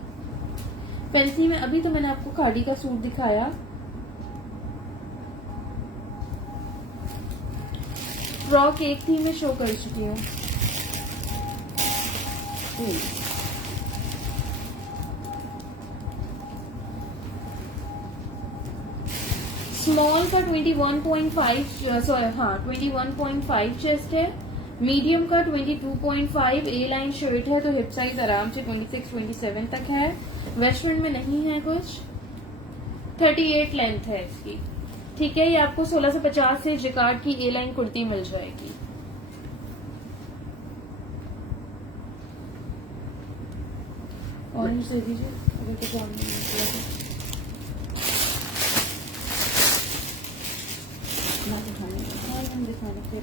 फैंसी में अभी तो मैंने आपको खाड़ी का सूट दिखाया। फ्रॉक एक थी मैं शो कर चुकी हूँ। स्मॉल का 21.5 चेस्ट है। मीडियम का 22.5। ए लाइन शर्ट है तो हिप साइज आराम से 26-27 तक है। वेस्टर्न में नहीं है कुछ। 38 लेंथ है इसकी। ठीक है, ये आपको 1650 से जिकार्ड की ए लाइन कुर्ती मिल जाएगी। ऑरेंज दे दीजिए अगर कुछ और नहीं निकला तो। दिखाने फिर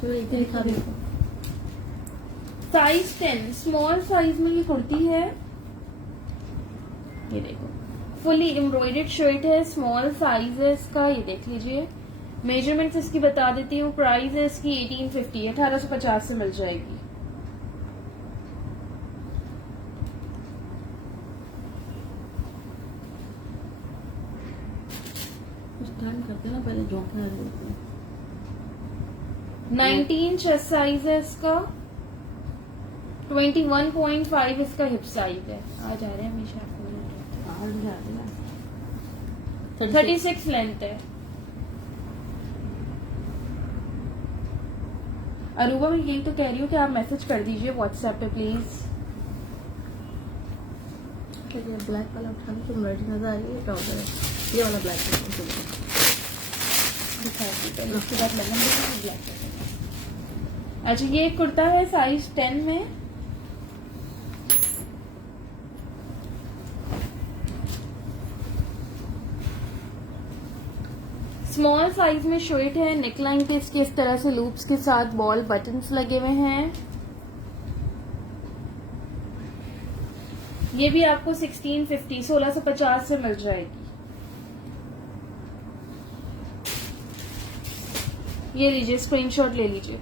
तो इधर दिखा दे। साइज 10 स्मॉल साइज में ये कुर्ती है। ये देखो फुली एम्ब्रॉयडर्ड शर्ट है। स्मॉल साइज है इसका। ये देख लीजिए। मेजरमेंट्स इसकी बता देती हूँ। प्राइस है इसकी 1850 है। 1850 से मिल जाएगी। स्टैंड करते ना पहले जोखना देते हैं। 19 चेस्ट साइज है इसका। 21.5 इसका हिप साइज है। आ जा रहे हैं हमेशा आपको 36 लेंथ है। अरूबा मैं यही तो कह रही हूँ कि आप मैसेज कर दीजिए व्हाट्सएप पे प्लीज। ब्लैक वाला उठाने की रेड नजर आ रही है। ट्राउजर है ये वाला ब्लैक उसके बाद लेमन ब्लैक। अच्छा ये एक कुर्ता है साइज 10 में। स्मॉल साइज में शर्ट है। नेकलाइन पे इसके इस तरह से लूप्स के साथ बॉल बटन्स लगे हुए हैं। ये भी आपको 1650 1650 से मिल जाएगी। ये लीजिए स्क्रीनशॉट ले लीजिए।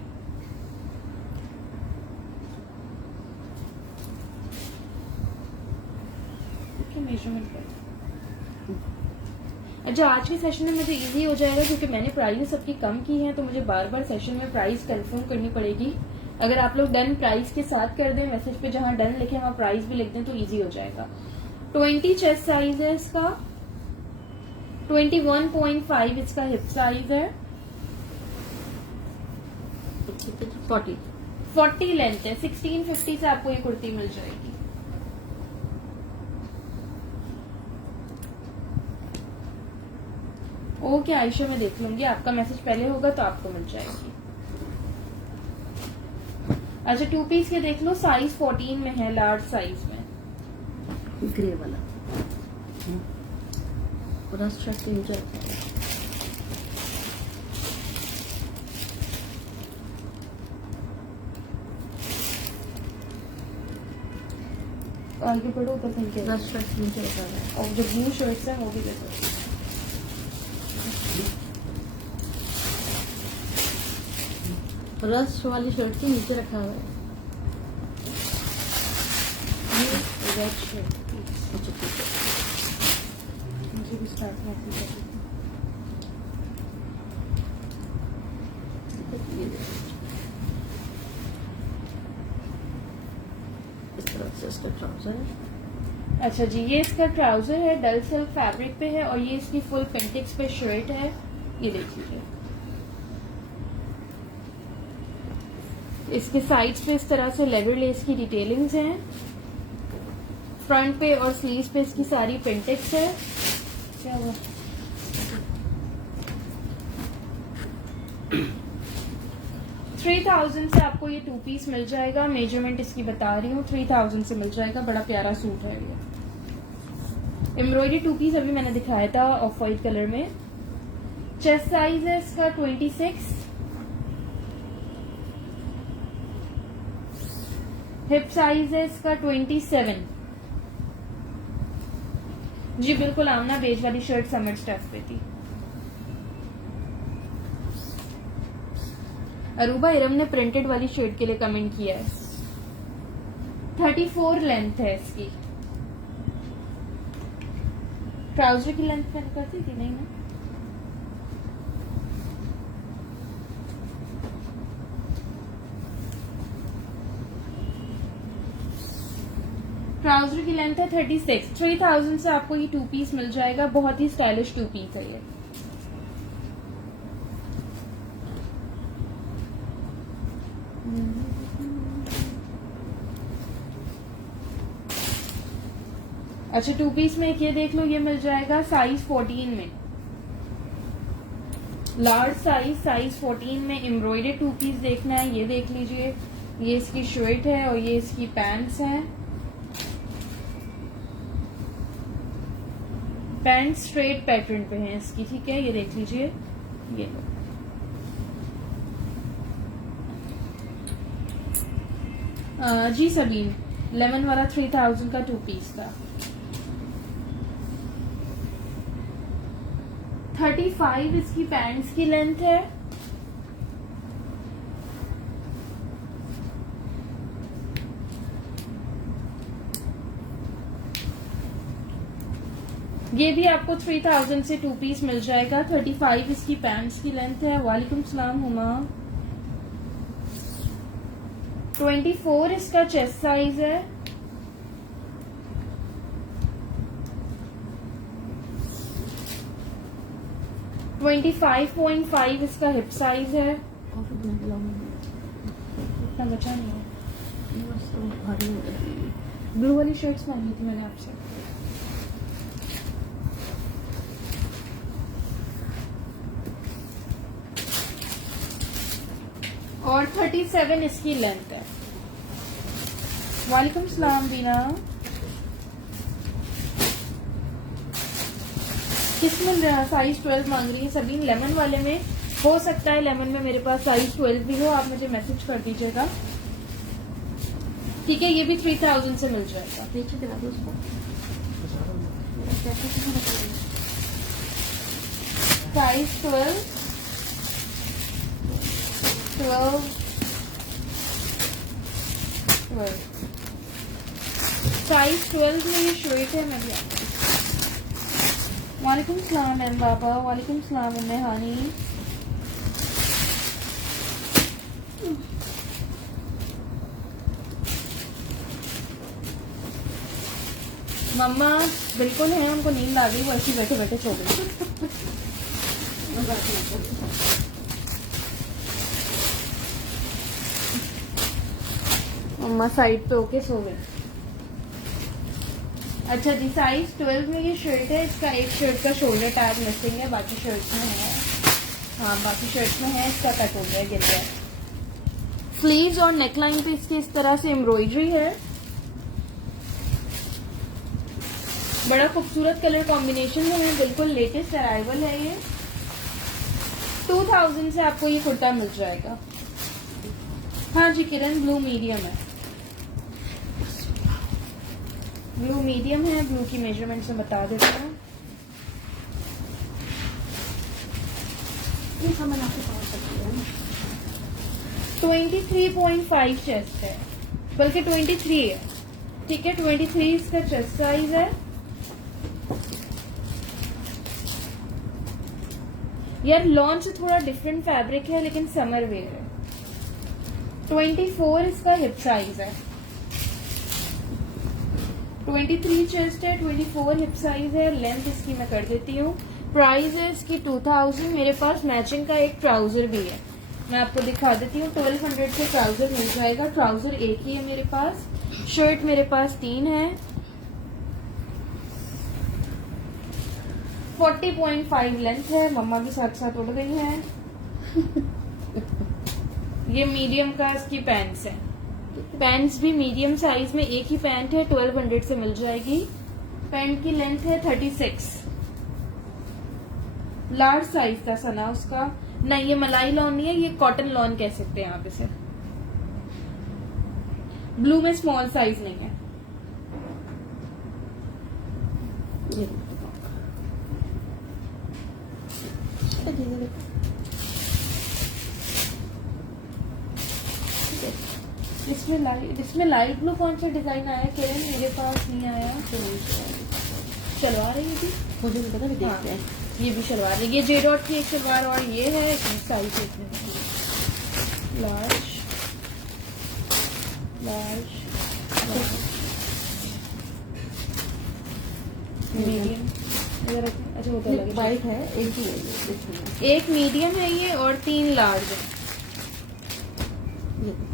मेजरमेंट अच्छा आज के सेशन में मुझे इजी हो जाएगा क्योंकि मैंने प्राइस सबकी कम की हैं तो मुझे बार बार सेशन में प्राइस कंफर्म करनी पड़ेगी। अगर आप लोग डन प्राइस के साथ कर दें मैसेज पे जहां डन लिखे वहां प्राइस भी लिख दें तो इजी हो जाएगा। 20 चेस्ट साइज है इसका। 21.5 इसका हिप साइज है। 40 लेंथ है। 1650 से आपको ये कुर्ती मिल जाएगी। ओके आयशा मैं देख लूंगी। आपका मैसेज पहले होगा तो आपको मिल जाएगी। अच्छा 2 पीस के देख लो। साइज 14 में है। लार्ज साइज में ग्रे वाला पूरा शर्ट के नीचे आगे बढ़ो तो फिर क्या शर्ट के नीचे रखा है। और जो ब्लू शर्ट्स हैं वो भी देखो। रस्ट वाली शर्ट के नीचे रखा हुआ है। ये रेड शर्ट अच्छा ठीक है। मुझे भी स्टार्ट में अपनी करनी ये देखो। इस तरह से इसका ट्राउजर है। अच्छा जी ये इसका ट्राउजर है। डल सिल्क फैब्रिक पे है और ये इसकी फुल पेंटिक्स पे शर्ट है। ये देख लीजिए। इसके साइड्स पे इस तरह से लेदर लेस की डिटेलिंग्स हैं। फ्रंट पे और स्लीव्स पे इसकी सारी पेंटिक्स है। क्या हुआ? 3000 से आपको ये 2 पीस मिल जाएगा। मेजरमेंट इसकी बता रही हूँ, 3000 से मिल जाएगा। बड़ा प्यारा सूट है ये। एम्ब्रॉयडरी 2 पीस अभी मैंने दिखाया था ऑफ वाइट कलर में। चेस्ट साइज है इसका 26, हिप साइज है इसका 27। जी बिल्कुल, आमना बेज वाली शर्ट समर स्टफ पे थी। अरूबा इरम ने प्रिंटेड वाली शर्ट के लिए कमेंट किया है। 34 लेंथ है इसकी। ट्राउजर की लेंथ मैंने करती थी नहीं ना। ट्राउजर की लेंथ है 36। 3000 से आपको ये 2 पीस मिल जाएगा। बहुत ही स्टाइलिश 2 पीस है ये। अच्छा 2 पीस में एक ये देख लो, ये मिल जाएगा साइज 14 में। लार्ज साइज 14 में एम्ब्रॉयडरी 2 पीस देखना है, ये देख लीजिए। ये इसकी शर्ट है और ये इसकी पैंट्स हैं। पैंट स्ट्रेट पैटर्न पे है इसकी, ठीक है। ये देख लीजिए, ये लो। जी सलीम, लेमन वाला 3000 का 2 पीस था। 35 इसकी पैंट्स की लेंथ है। ये भी आपको 3000 से 2 पीस मिल जाएगा। 35 इसकी पैंट्स की लेंथ है। वालेकुम सलाम हुमा। 24 इसका चेस्ट साइज है। $25.5 इसका हिप साइज है। कॉफी बना लाऊंगी। इतना बचा नहीं है। बस तो भारी हो गई। ब्लू वाली शर्ट्स मांगी थी मैंने आपसे। और 37 इसकी लेंथ है। वालेकुम सलाम बीना। किस मिल रहा है? साइज 12 मांग रही है सबीन। लेमन वाले में हो सकता है, लेमन में मेरे पास साइज 12 भी हो, आप मुझे मैसेज कर दीजिएगा, ठीक है। ये भी 3000 से मिल जाएगा। देखिए दिला दो उसको। कैसे कितना बताइए? साइज 12 साइज 12 में ये शर्ट है। मैं भी आपको वालेकुम सलाम एम बाबा। वालेकुम सलाम उम्मे हानी। मम्मा बिल्कुल है, उनको नींद आ गई, वो ऐसे बैठे बैठे सो गई। मम्मा साइड पे होके सो गई। अच्छा जी, साइज 12 में ये शर्ट है। इसका एक शर्ट का शोल्डर टैग मिसिंग है, बाकी शर्ट्स में है। हाँ बाकी शर्ट्स में है। इसका कट हो गया, गिर गया। स्लीव्स और नेकलाइन पे इसके इस तरह से एम्ब्रॉयडरी है। बड़ा खूबसूरत कलर कॉम्बिनेशन में है, बिल्कुल लेटेस्ट अराइवल है ये। 2000 से आपको ये कुर्ता मिल जाएगा। हाँ जी किरण, ब्लू मीडियम है। ब्लू मीडियम है। ब्लू की मेजरमेंट से बता देता हूँ। ये सामान आपके पास सकती है ना? 23.5 चेस्ट है, बल्कि 23 है, ठीक है। 23 इसका चेस्ट साइज है। यार लॉन्च थोड़ा डिफरेंट फैब्रिक है, लेकिन समर वेयर है। 24 इसका हिप साइज है। 23 चेस्ट है, 24 हिप साइज है। लेंथ इसकी मैं कर देती हूँ। प्राइस है इसकी 2000। मेरे पास मैचिंग का एक ट्राउजर भी है, मैं आपको दिखा देती हूँ। 1200 से ट्राउजर मिल जाएगा। ट्राउजर एक ही है मेरे पास, शर्ट मेरे पास 3 है। 40.5 लेंथ है। मम्मा भी साथ साथ उड़ गई है। ये मीडियम का इसकी पैंट्स है। पैंट्स भी मीडियम साइज में एक ही पैंट है, 1200 से मिल जाएगी। पैंट की लेंथ है 36। लार्ज साइज था सना उसका। नहीं, ये मलाई लॉन नहीं है, ये कॉटन लॉन कह सकते हैं आप इसे। ब्लू में स्मॉल साइज नहीं है। ये देखो। इसमें लाइट ब्लू कौन सा डिजाइन आया किरण? मेरे पास नहीं आया। शलवार है ये भी? मुझे नहीं पता, भी हाँ, देखते हैं। ये भी शलवार है। ये जे डॉट की एक शलवार और ये है साइज लार्ज लार्ज मीडियम। अच्छा होता लगे। वाइट है, एक ही है ये, देखो। एक मीडियम है ये और 3 लार्ज है। ये देखो।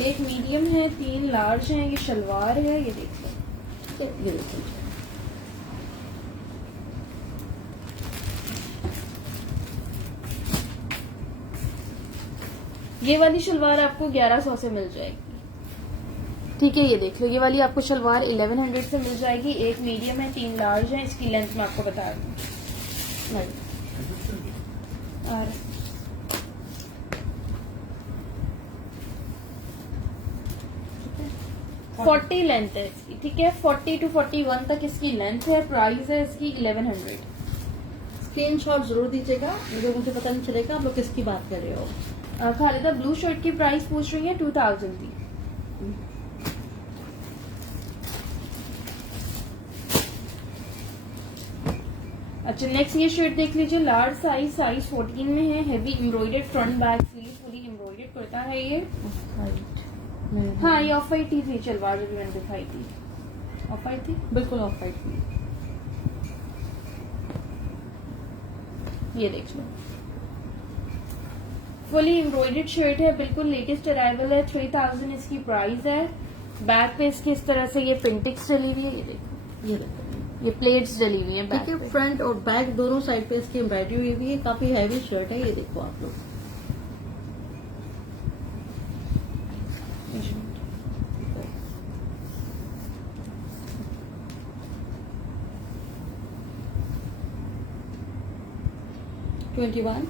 एक मीडियम है, 3 लार्ज है। ये शलवार है, ये देख लो। ठीक है, ये देखो। ये वाली शलवार आपको 1100 से मिल जाएगी। ठीक है, ये देख लो। ये वाली आपको शलवार 1100 से मिल जाएगी। एक मीडियम है, 3 लार्ज है। इसकी लेंथ मैं आपको बता दूँ। और 40 लेंथ है इसकी। ठीक है, 40 to 41 तक इसकी लेंथ है। प्राइस है इसकी 1100। स्क्रीनशॉट जरूर दीजिएगा, मुझे पता नहीं चलेगा आप लोग किसकी बात कर रहे हो। खालिदा ब्लू शर्ट की प्राइस पूछ रही है 2000 की। अच्छा, नेक्स्ट ये शर्ट देख लीजिए। लार्ज साइज 14 में है। Heavy embroidered front back sleeve पूरी एम्ब्रॉयडर्ड कुर्ता है ये। हाँ, ये ऑफ वाइट थी शलवार जो मैंने दिखाई थी। ऑफ वाइट थी, बिल्कुल ऑफ वाइट थी। ये देख लो। फुली एम्ब्रॉयडर्ड शर्ट है, बिल्कुल लेटेस्ट अराइवल है। 3000 इसकी प्राइस है। बैक पे इसकी इस तरह से ये प्रिंटिंग्स डली हुई है। ये देखो, ये देखो, ये प्लेट्स डली हुई है बैक ठीक है। पे। फ्रंट और बैक दोनों साइड पे इसकी एम्ब्रॉयडरी हुई हुई है। काफी हैवी शर्ट है, ये देखो आप लोग।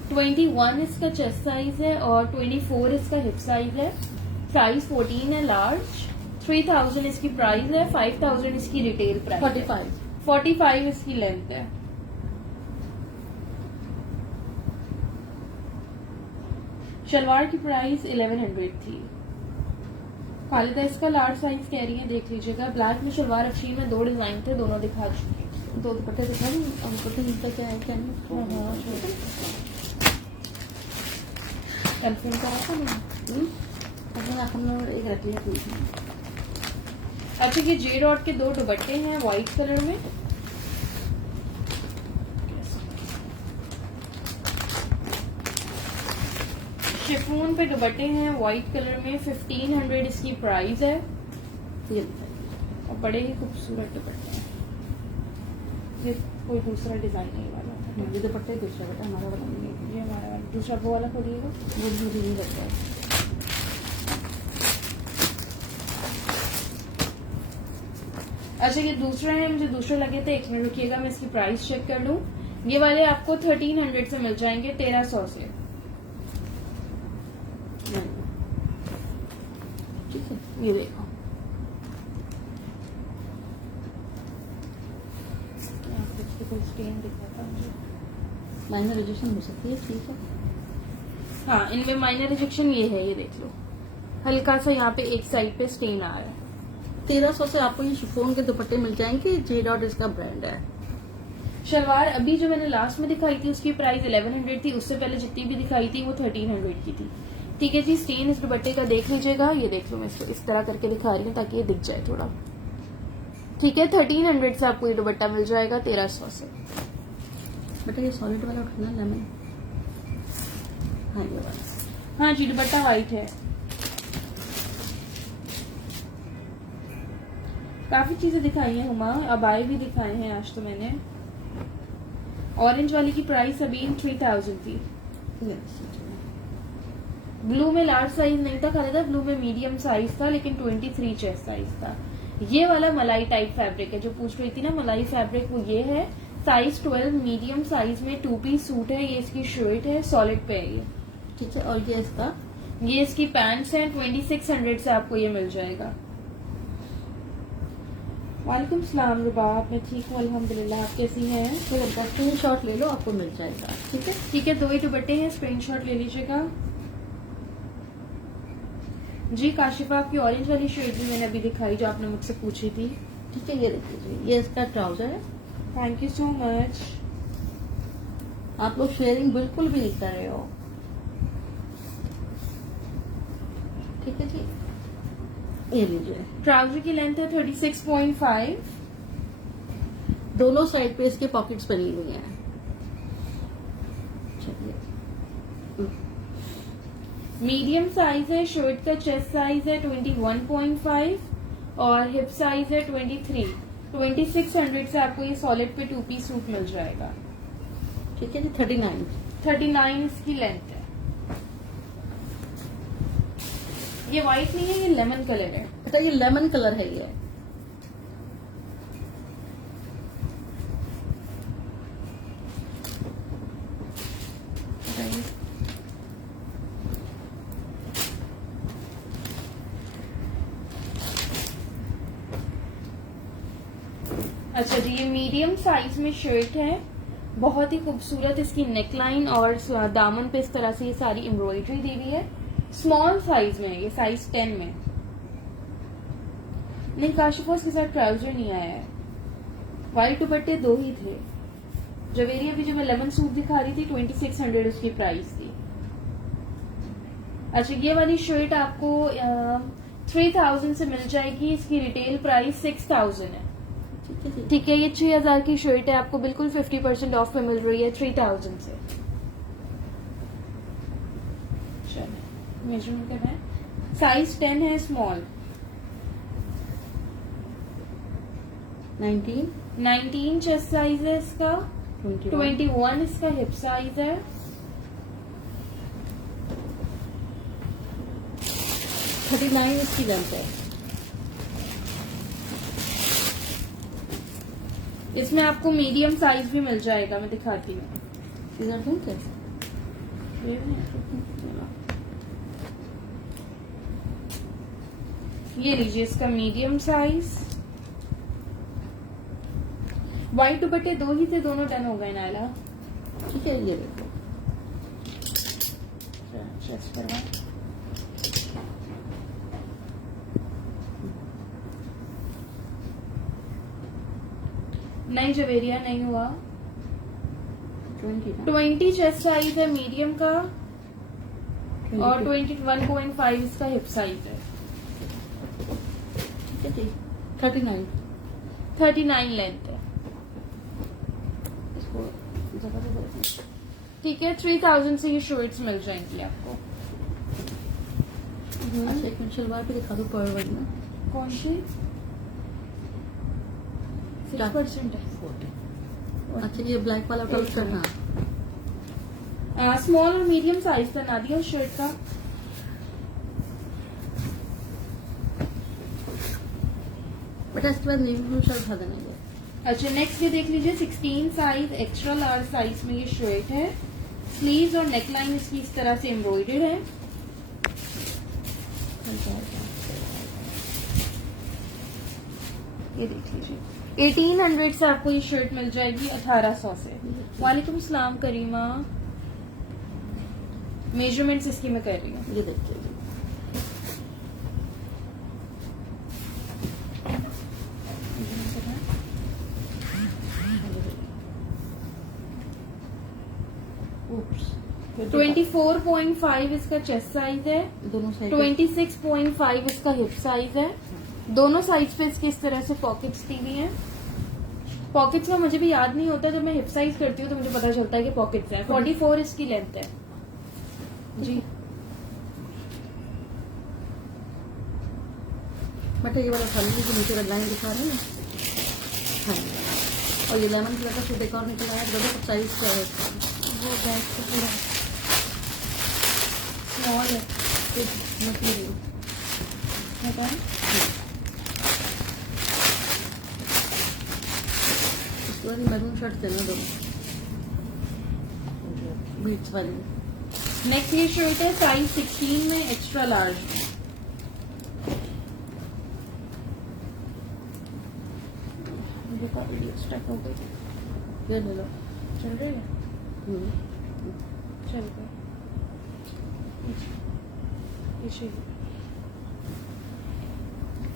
ट्वेंटी 21 इसका चेस्ट साइज है और 24 इसका हिप साइज है। साइज 14 है, लार्ज। 3000 इसकी प्राइस है। 5000 इसकी रिटेल प्राइस है। 45 इसकी लेंथ है। शलवार की प्राइस 1100 थी। खालिदा इसका लार्ज साइज कह रही है, देख लीजिएगा। ब्लैक में शलवार अफशीन में 2 डिजाइन थे, दोनों दिखा चुकी है। दो दुपट्टे दिखा दूं? अब दुपट्टे मिलता क्या है क्या नहीं? कंफर्म करा था मैंने। अपने हम लोग एक रख लिया कोई। अच्छा, ये जे डॉट के 2 दुपट्टे हैं व्हाइट कलर में। शिफॉन पे दुपट्टे हैं व्हाइट कलर में। 1500 इसकी प्राइस है ये और बड़े ही खूबसूरत दुपट्टे हैं। ये कोई दूसरा डिजाइन नहीं वाला। ये दुपट्टे दूसरा बेटा हमारा वाला नहीं है। ये हमारा वाला दूसरा वो वाला खोलिएगा। वो मुझे नहीं लगता है। अच्छा, ये दूसरा है, मुझे दूसरे लगे थे। 1 मिनट रुकिएगा, मैं इसकी प्राइस चेक कर लूं। ये वाले आपको 1300 से मिल जाएंगे, 1300 से। ठीक है, ये देखो, कोई स्टेन दिख रहा था मुझे। माइनर रिजेक्शन हो सकती है, ठीक है। हाँ, इनमें माइनर रिजेक्शन ये है, ये देख लो। हल्का सा यहाँ पे एक साइड पे स्टेन आ रहा है। 1300 से आपको ये शिफॉन के दुपट्टे मिल जाएंगे। जे डॉट इसका ब्रांड है। शलवार अभी जो मैंने लास्ट में दिखाई थी उसकी प्राइस 1100 थी। उससे पहले जितनी भी दिखाई थी वो 1300 की थी। ठीक है जी, स्टेन इस दुपट्टे का देख लीजिएगा। ये देख लो, मैं इसको इस तरह करके दिखा रही हूँ ताकि ये दिख जाए थोड़ा। ठीक है, 1300 से आपको ये दुपट्टा मिल जाएगा 1300 से। बेटा ये सॉलिड वाला उठाना लेमन। हाँ ये वाला। हाँ जी, दुपट्टा व्हाइट है। काफी चीजें दिखाई हैं हुमा, अबाए भी दिखाए हैं आज तो मैंने। ऑरेंज वाली की प्राइस अभी 3000 थी। ब्लू में लार्ज साइज नहीं था, खाली था ब्लू में मीडियम साइज था, लेकिन 23 चेस्ट साइज था। ये वाला मलाई टाइप फैब्रिक है जो पूछ रही थी ना, मलाई फैब्रिक, वो ये है। साइज 12 मीडियम साइज में 2 पीस सूट है। ये इसकी शर्ट है, सॉलिड पे है ये। ठीक है, और ये इसका ये इसकी पैंट्स हैं। 2600 से आपको ये मिल जाएगा। वालेकुम सलाम रुबाब, मैं ठीक हूँ अल्हम्दुलिल्लाह, आप कैसी हैं? तो इनका स्क्रीनशॉट ले लो, आपको मिल जाएगा। ठीक है, ठीक है, 2 ही दुपट्टे हैं, स्क्रीनशॉट ले लीजिएगा। जी काशिफा, आपकी ऑरेंज वाली शर्ट भी मैंने अभी दिखाई जो आपने मुझसे पूछी थी। ठीक है, ये देख लीजिए, ये इसका ट्राउजर है। Thank you so much. आप लोग शेयरिंग बिल्कुल भी नहीं कर रहे हो। ठीक है जी, ये लीजिए। ट्राउजर की लेंथ है 36.5। दोनों साइड पे इसके पॉकेट्स बनी हुई हैं। चलिए, मीडियम साइज है। शर्ट का चेस्ट साइज है 21.5 और हिप साइज है 23। 2600 से आपको ये सॉलिड पे 2 पीस सूट मिल जाएगा। ठीक है जी, 39। 39 इसकी लेंथ है। ये व्हाइट नहीं है, ये लेमन कलर है। अच्छा, ये लेमन कलर है ये। अच्छा जी, ये मीडियम साइज में शर्ट है। बहुत ही खूबसूरत इसकी नेकलाइन और दामन पे इस तरह से ये सारी एम्ब्रॉयडरी दी हुई है। स्मॉल साइज में है ये, साइज 10 में। नहीं काशिफा, उसके साथ ट्राउजर नहीं आया है। व्हाइट दुपट्टे 2 ही थे। जवेरी अभी जो मैं लेमन सूट दिखा रही थी 2600 उसकी प्राइस थी। अच्छा, ये वाली शर्ट आपको 3000 से मिल जाएगी। इसकी रिटेल प्राइस 6000 है। ठीक है जी, ठीक है, ये 6000 की शर्ट है, आपको बिल्कुल 50% ऑफ पे मिल रही है 3000 से। चलिए, मेजरमेंट करना है। साइज 10 है, स्मॉल। 19 चेस्ट साइज है इसका। 21 इसका हिप साइज है। 39 इसकी लेंथ है। इसमें आपको मीडियम साइज भी मिल जाएगा, मैं दिखाती हूँ। इधर ठीक है, ये लीजिए इसका मीडियम साइज। व्हाइट दुपट्टे 2 ही थे, दोनों डन हो गए नायला। ठीक है, ये देखो। चेस्ट करवा। नहीं जवेरिया नहीं हुआ। 20 चेस्ट साइज है मीडियम का और 21.5 इसका हिप साइज है। ठीक है जी, 39। 39 लेंथ है। इसको जगह पे बोलते ठीक है, 3000 से ये शर्ट्स मिल जाएंगी आपको। हैं। अच्छा, एक मिनट शलवार पे दिखा दो, पर्वत में कौन सी? 6% है। अच्छा, ये ब्लैक वाला ट्राउजर ना। स्मॉल और मीडियम साइज था नादिया शर्ट का। बेटा इसके बाद नेवी ब्लू शर्ट उठा देना ये। अच्छा, नेक्स्ट ये देख लीजिए, 16 साइज एक्स्ट्रा लार्ज साइज में ये शर्ट है। स्लीव्स और नेकलाइन इसकी इस तरह से एम्ब्रॉयडर्ड है। ये देख लीजिए, 1800 से आपको ये शर्ट मिल जाएगी 1800 से। वालेकुम सलाम करीमा, मेजरमेंट्स इसकी मैं कर रही हूँ। ये देखिए, Oops. 24.5 इसका चेस्ट साइज है। दोनों साइड 26.5 इसका हिप साइज है। दोनों साइज पे इसकी इस तरह से पॉकेट्स दी हुई हैं। पॉकेट्स का मुझे भी याद नहीं होता, जब मैं हिप साइज करती हूँ तो मुझे पता चलता है कि पॉकेट्स है। 44 इसकी लेंथ है जी। बेटा ये वाला खाली जो नीचे रेड लाइन दिखा रहे हैं ना, हाँ। और ये लेमन कलर का सूट एक और निकल आया, देखो साइज क्या है इसका। वो बैग से पूरा स्मॉल है तो मटेरियल बताएं। इसके बाद मैरून शर्ट देना दो बीट्स वाली। नेक्स्ट ये शर्ट है साइज 16 में एक्स्ट्रा लार्ज में। वीडियो स्टक हो गई। ये ले लो। चल रही है, चल गई।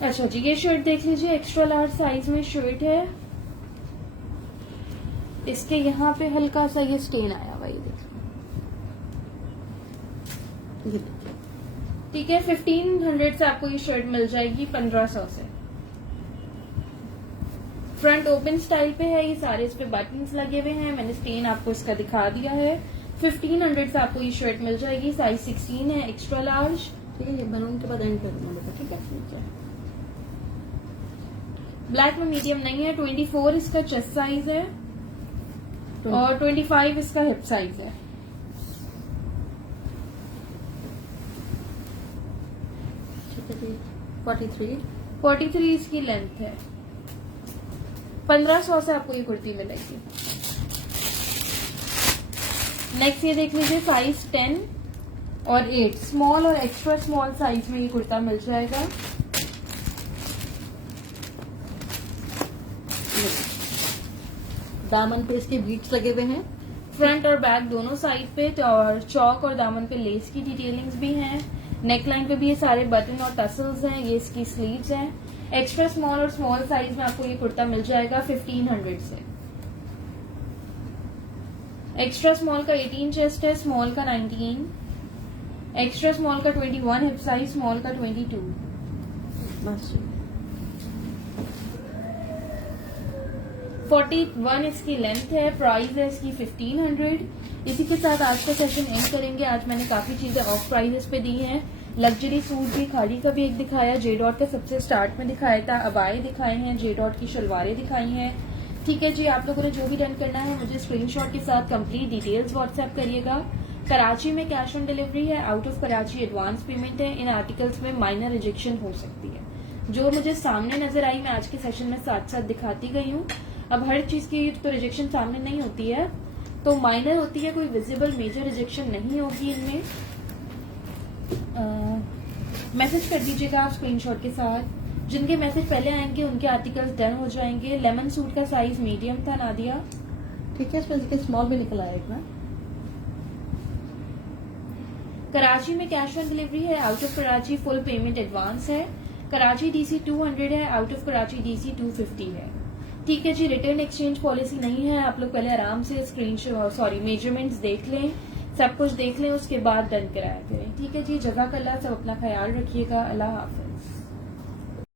अच्छा जी, ये शर्ट देख लीजिए, एक्स्ट्रा लार्ज साइज में शर्ट है। इसके यहाँ पे हल्का सा ये स्टेन आया हुआ, ये देखिए। ये ठीक है, 1500 से आपको ये शर्ट मिल जाएगी 1500 से। फ्रंट ओपन स्टाइल पे है, ये सारे इस पे बटन्स लगे हुए हैं। मैंने स्टेन आपको इसका दिखा दिया है। 1500 से आपको ये शर्ट मिल जाएगी, साइज 16 है, एक्स्ट्रा लार्ज। ठीक है, ये बनून के बाद एंड कर दूंगा बेटा। ठीक है, ब्लैक में मीडियम नहीं है। 24 इसका चेस्ट साइज है और 25 इसका हिप साइज है। ठीक है जी। 43 43 इसकी लेंथ है। 1500 से आपको ये कुर्ती मिलेगी। नेक्स्ट ये देख लीजिए, साइज 10 और 8 स्मॉल और एक्स्ट्रा स्मॉल साइज में ये कुर्ता मिल जाएगा। दामन पे इसके बीट्स लगे हुए हैं। फ्रंट और बैक दोनों साइड पे और चौक और दामन पे लेस की डिटेलिंग्स भी हैं। नेकलाइन पे भी ये सारे बटन और टसल्स हैं। ये इसकी स्लीव्स हैं। एक्स्ट्रा स्मॉल और स्मॉल साइज में आपको ये कुर्ता मिल जाएगा 1500 से। एक्स्ट्रा स्मॉल का 18 चेस्ट है, स्मॉल का 19, एक्स्ट्रा स्मॉल का 21 हिप साइज, स्मॉल का 22। बस 41 इसकी लेंथ है। प्राइस है इसकी 1500। इसी के साथ आज का सेशन एंड करेंगे। आज मैंने काफी चीजें ऑफ प्राइसेस पे दी हैं। लग्जरी सूट भी, खादी का भी एक दिखाया, जे डॉट का सबसे स्टार्ट में दिखाया था, अबाए दिखाए हैं, जे डॉट की शलवारें दिखाई हैं। ठीक है जी, आप लोगों ने जो भी डन करना है मुझे स्क्रीनशॉट के साथ कंप्लीट डिटेल्स व्हाट्सएप करिएगा। कराची में कैश ऑन डिलीवरी है, out of Karachi advance payment है। इन आर्टिकल्स में माइनर रिजेक्शन हो सकती है। जो मुझे सामने नजर आई मैं आज के सेशन में साथ साथ दिखाती गई हूँ। अब हर चीज की तो रिजेक्शन सामने नहीं होती है, तो माइनर होती है, कोई विजिबल मेजर रिजेक्शन नहीं होगी इनमें। मैसेज कर दीजिएगा आप स्क्रीनशॉट के साथ। जिनके मैसेज पहले आएंगे उनके आर्टिकल्स डन हो जाएंगे। लेमन सूट का साइज मीडियम था नादिया। ठीक है, इसमें स्मॉल भी निकल आएगा। कराची में कैश ऑन डिलीवरी है, out of Karachi full payment advance है। कराची DC 200 है, आउट ऑफ कराची DC 250 है। ठीक है जी, रिटर्न एक्सचेंज पॉलिसी नहीं है। आप लोग पहले आराम से मेजरमेंट्स देख लें, सब कुछ देख लें, उसके बाद डन कराया करें। ठीक है जी, जज़ाकल्लाह। सब अपना ख्याल रखिएगा। अल्लाह हाफ़िज़।